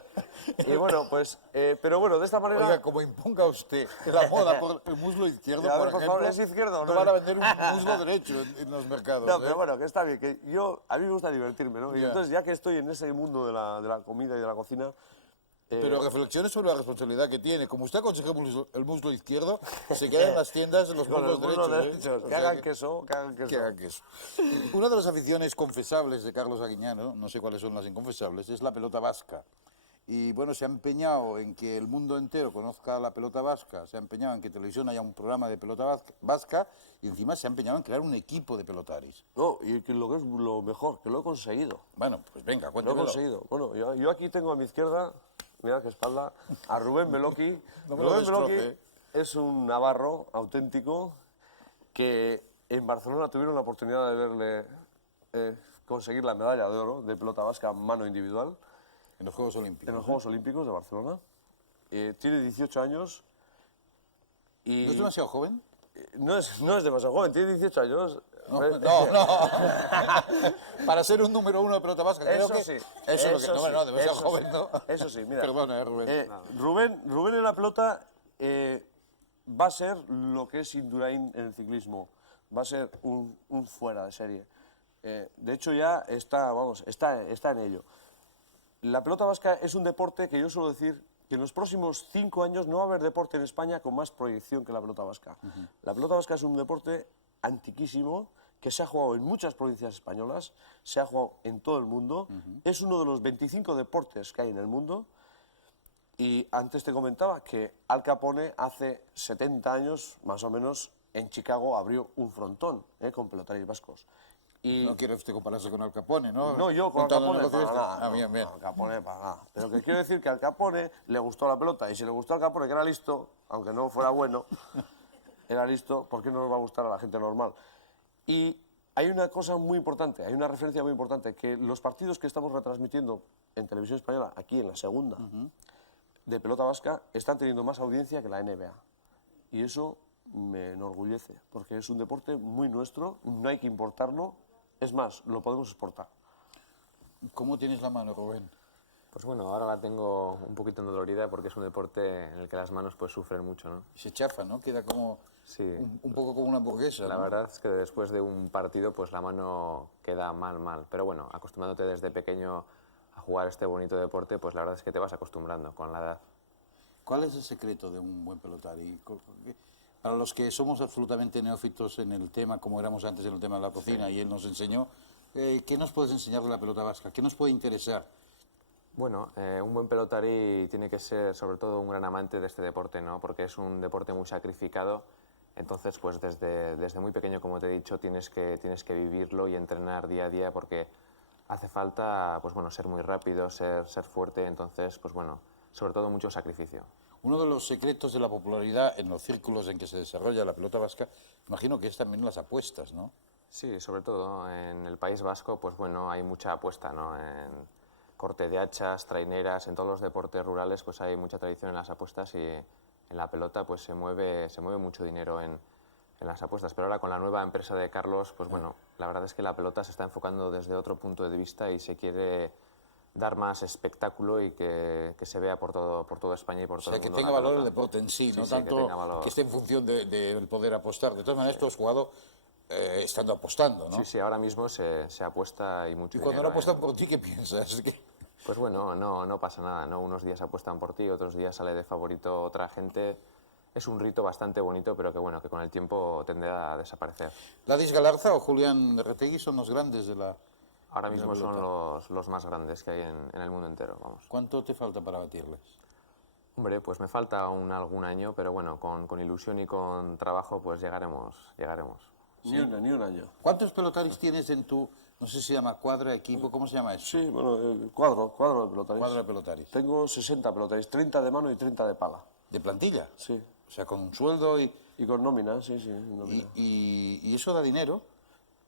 Y bueno, pues, pero bueno, de esta manera... Oiga, como imponga usted la moda por el muslo izquierdo, A ver, por por ejemplo, favor, ¿es izquierdo o no no? van a vender un muslo derecho en los mercados. No, pero bueno, que está bien, que a mí me gusta divertirme, ¿no? Y Ya. entonces, ya que estoy en ese mundo de la comida y de la cocina... Pero reflexiones sobre la responsabilidad que tiene. Como usted aconseja el muslo izquierdo, se quedan en las tiendas los Con muslos los muslos derechos. derechos. O Que sea hagan queso, que hagan queso. que hagan queso. Una de las aficiones confesables de Carlos Arguiñano, no sé cuáles son las inconfesables, es la pelota vasca. Y bueno, se ha empeñado en que el mundo entero conozca la pelota vasca, se ha empeñado en que en televisión haya un programa de pelota vasca y encima se ha empeñado en crear un equipo de pelotaris. No, y que lo que es lo mejor, que lo he conseguido. Bueno, pues venga, Lo he cuéntamelo. conseguido. Bueno, yo aquí tengo a mi izquierda, mira qué espalda, a Rubén Beloki. No me lo Rubén Beloki destroce. es un navarro auténtico que en Barcelona tuvieron la oportunidad de verle conseguir la medalla de oro de pelota vasca mano individual En los Juegos Olímpicos. en los Juegos Olímpicos de Barcelona. Tiene 18 años y... ¿No es demasiado joven? No es demasiado joven, tiene 18 años. No, no. Para ser un número 1 de pelota vasca, creo Eso que... sí. Eso es lo que... No, bueno, no, demasiado eso joven, sí. ¿no? Eso sí, mira. Perdona, Rubén. Rubén en la pelota va a ser lo que es Indurain en el ciclismo. Va a ser un fuera de serie. De hecho, ya está en ello. La pelota vasca es un deporte que yo suelo decir que en los próximos 5 años no va a haber deporte en España con más proyección que la pelota vasca. La pelota vasca es un deporte antiquísimo que se ha jugado en muchas provincias españolas, se ha jugado en todo el mundo, es uno de los 25 deportes que hay en el mundo y antes te comentaba que Al Capone hace 70 años, más o menos, en Chicago abrió un frontón con pelotaris vascos. Y No quiere usted compararse con Al Capone, ¿no? no, yo con Al Contando Capone negocios para de- nada. Ah, bien, bien. No, Al Capone para nada. Pero que quiero decir que al Capone le gustó la pelota y si le gustó al Capone, que era listo, aunque no fuera bueno, era listo, ¿por qué no nos va a gustar a la gente normal? Y hay una cosa muy importante, hay una referencia muy importante, que los partidos que estamos retransmitiendo en televisión española, aquí en la segunda, de pelota vasca, están teniendo más audiencia que la NBA. Y eso me enorgullece, porque es un deporte muy nuestro, no hay que importarlo, es más, lo podemos exportar. ¿Cómo tienes la mano, Rubén? Pues bueno, ahora la tengo un poquito dolorida porque es un deporte en el que las manos pues sufren mucho, ¿no? Se chafa, ¿no? Queda como Sí. un poco como una hamburguesa, La ¿no? verdad es que después de un partido pues la mano queda mal. Pero bueno, acostumbrándote desde pequeño a jugar este bonito deporte, pues la verdad es que te vas acostumbrando con la edad. ¿Cuál es el secreto de un buen pelotari? Para los que somos absolutamente neófitos en el tema, como éramos antes en el tema de la cocina, y él nos enseñó, ¿qué nos puedes enseñar de la pelota vasca? ¿Qué nos puede interesar? Bueno, un buen pelotari tiene que ser sobre todo un gran amante de este deporte, ¿no? Porque es un deporte muy sacrificado. Entonces, pues desde muy pequeño, como te he dicho, tienes que vivirlo y entrenar día a día porque hace falta, pues bueno, ser muy rápido, ser fuerte. Entonces, pues bueno, sobre todo mucho sacrificio. Uno de los secretos de la popularidad en los círculos en que se desarrolla la pelota vasca, imagino que es también las apuestas, ¿no? Sí, sobre todo en el País Vasco, pues bueno, hay mucha apuesta, ¿no? En corte de hachas, traineras, en todos los deportes rurales, pues hay mucha tradición en las apuestas y en la pelota, pues se mueve mucho dinero en las apuestas. Pero ahora con la nueva empresa de Carlos, pues bueno, la verdad es que la pelota se está enfocando desde otro punto de vista y se quiere dar más espectáculo y que se vea por todo España y por O todo sea, el que mundo. tenga la valor el pelota. deporte en sí, no Sí, tanto que tenga valor. que esté en función del poder apostar. De todas maneras, tú has jugado estando apostando, ¿no? Sí, sí, ahora mismo se apuesta y mucho Y cuando dinero no apuestan por ti, ¿qué piensas? Pues bueno, no pasa nada, ¿no? Unos días apuestan por ti, otros días sale de favorito otra gente. Es un rito bastante bonito, pero que bueno, que con el tiempo tendrá a desaparecer. ¿Ladis Galarza o Julián Retegui son los grandes de la... Ahora mismo son pelota. los más grandes que hay en el mundo entero, vamos. ¿Cuánto te falta para batirles? Hombre, pues me falta algún año, pero bueno, con ilusión y con trabajo pues llegaremos. Ni un año. ¿Cuántos pelotaris tienes en tu, no sé si se llama cuadra, equipo, cómo se llama eso? Sí, bueno, el cuadro de pelotaris. Cuadro de pelotaris. Tengo 60 pelotaris, 30 de mano y 30 de pala. ¿De plantilla? Sí. O sea, con un sueldo y con nómina, sí, nómina. y eso da dinero.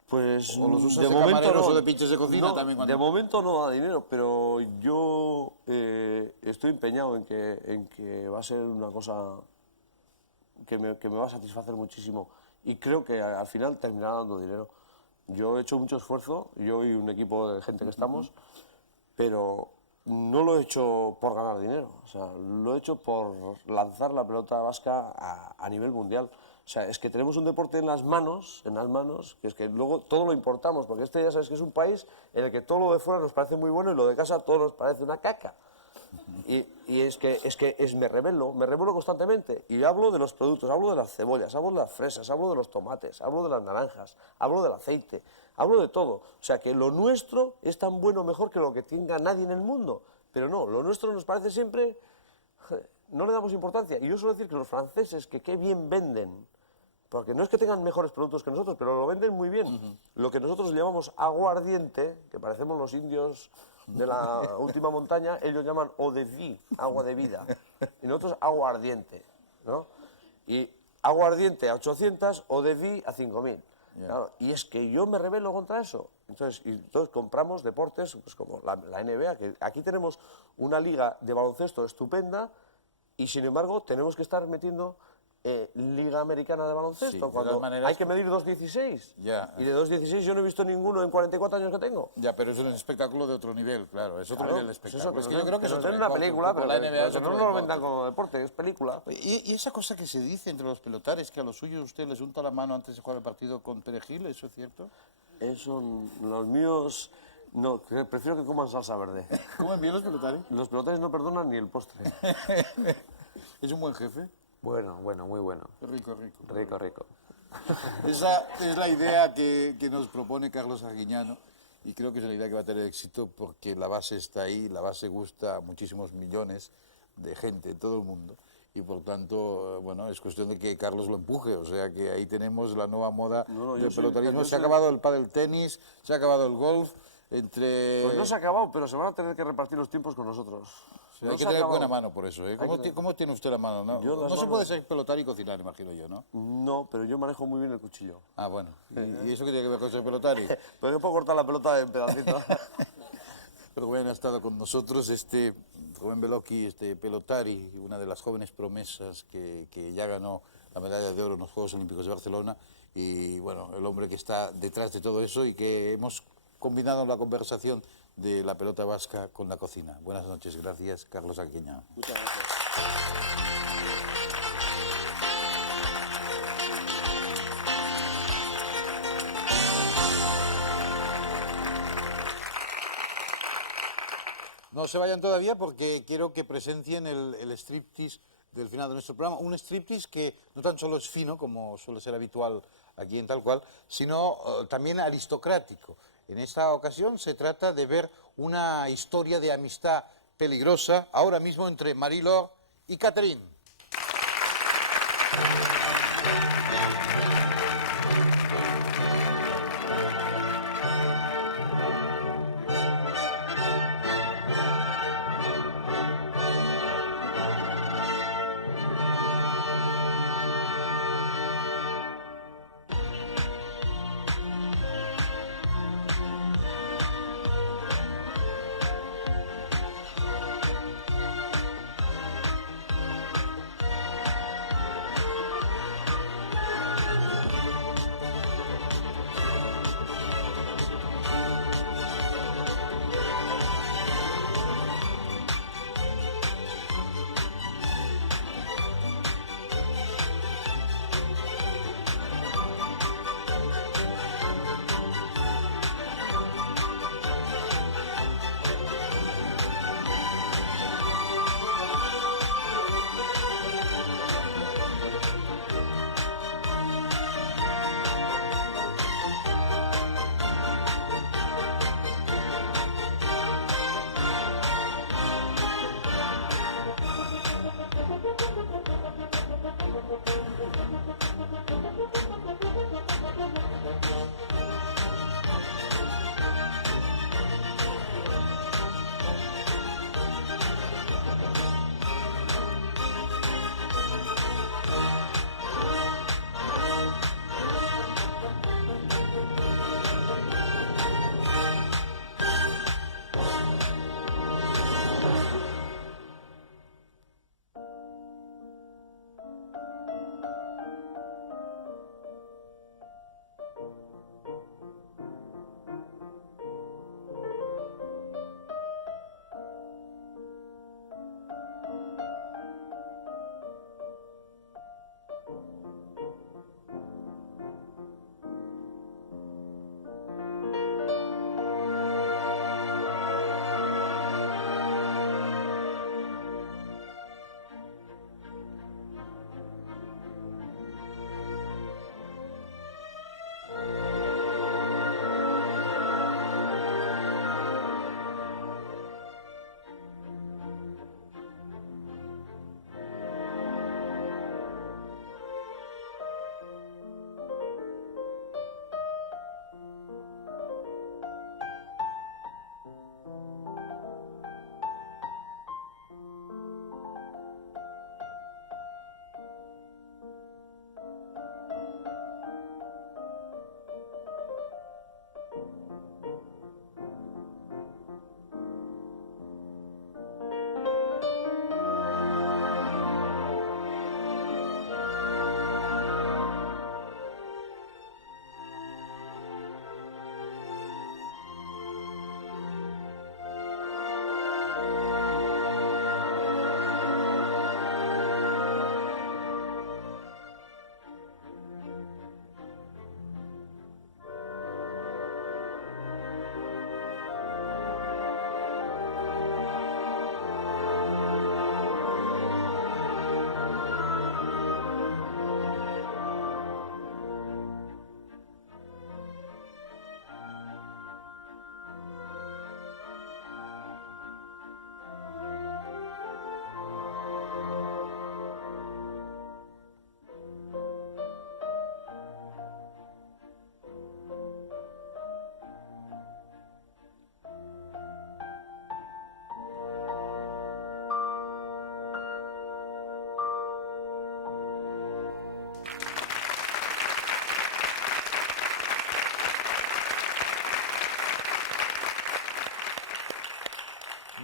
Pues ¿O los usas de camareros o de pinches de cocina no, también? De momento no da dinero, pero yo estoy empeñado en que va a ser una cosa que me va a satisfacer muchísimo y creo que al final terminará dando dinero. Yo he hecho mucho esfuerzo, yo y un equipo de gente que estamos, pero no lo he hecho por ganar dinero, o sea, lo he hecho por lanzar la pelota vasca a nivel mundial. O sea, es que tenemos un deporte en las manos, que es que luego todo lo importamos, porque ya sabes que es un país en el que todo lo de fuera nos parece muy bueno y lo de casa todo nos parece una caca. Y me revelo constantemente y hablo de los productos, hablo de las cebollas, hablo de las fresas, hablo de los tomates, hablo de las naranjas, hablo del aceite, hablo de todo. O sea, que lo nuestro es tan bueno o mejor que lo que tenga nadie en el mundo, pero no, lo nuestro nos parece siempre, no le damos importancia. Y yo suelo decir que los franceses, que qué bien venden, porque no es que tengan mejores productos que nosotros, pero lo venden muy bien. Lo que nosotros llamamos aguardiente, que parecemos los indios de la última montaña, ellos llaman eau de vie, agua de vida, y nosotros aguardiente, ¿no? Y aguardiente a 800, eau de vie a 5000. Claro, y es que yo me rebelo contra eso. Entonces compramos deportes pues como la NBA, que aquí tenemos una liga de baloncesto estupenda, y sin embargo tenemos que estar metiendo Liga Americana de Baloncesto, Sí, cuando maneras, hay que medir 2.16. Ya. Y de 2.16 yo no he visto ninguno en 44 años que tengo. Ya, pero eso es un espectáculo de otro nivel, claro, es otro nivel de espectáculo. Eso, es que yo creo que nos otro den una deporte, película, como pero la NBA es que otro no nos lo deporte. vendan como deporte, es película. Y esa cosa que se dice entre los pelotares, que a los suyos usted les unta la mano antes de jugar el partido con perejil, ¿eso es cierto? Eso, los míos, no, prefiero que coman salsa verde. ¿Cómo envían los pelotares? Los pelotares no perdonan ni el postre. ¿Es un buen jefe? Bueno, muy bueno. Rico, rico. Rico, rico. Esa es la idea que nos propone Carlos Arguiñano y creo que es una idea que va a tener éxito porque la base está ahí, la base gusta a muchísimos millones de gente en todo el mundo y por tanto, bueno, es cuestión de que Carlos lo empuje, o sea que ahí tenemos la nueva moda del pelotarismo. Se ha acabado el pádel tenis, se ha acabado el golf, Pues no se ha acabado, pero se van a tener que repartir los tiempos con nosotros. Sí, hay que tener buena mano por eso, ¿eh? ¿Cómo tiene usted la mano? No se puede ser pelotar y cocinar, imagino yo, ¿no? No, pero yo manejo muy bien el cuchillo. Ah, bueno. ¿Y eso qué tiene que ver con ser pelotari? Pero yo puedo cortar la pelota en pedacitos. Rubén ha estado con nosotros, Rubén Bellocchi, pelotari, una de las jóvenes promesas que ya ganó la medalla de oro en los Juegos Olímpicos de Barcelona y, bueno, el hombre que está detrás de todo eso y que hemos combinado la conversación de la pelota vasca con la cocina. Buenas noches, gracias, Carlos Arguiñano. Muchas gracias. No se vayan todavía porque quiero que presencien el striptease del final de nuestro programa. Un striptease que no tan solo es fino, como suele ser habitual aquí en Tal Cual, sino también aristocrático. En esta ocasión se trata de ver una historia de amistad peligrosa, ahora mismo entre Marie-Laure y Catherine.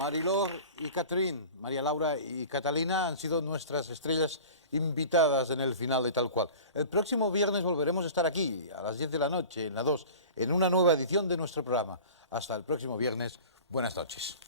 Mariló y Catherine, María Laura y Catalina han sido nuestras estrellas invitadas en el final de Tal Cual. El próximo viernes volveremos a estar aquí, a las 10 de la noche, en la 2, en una nueva edición de nuestro programa. Hasta el próximo viernes. Buenas noches.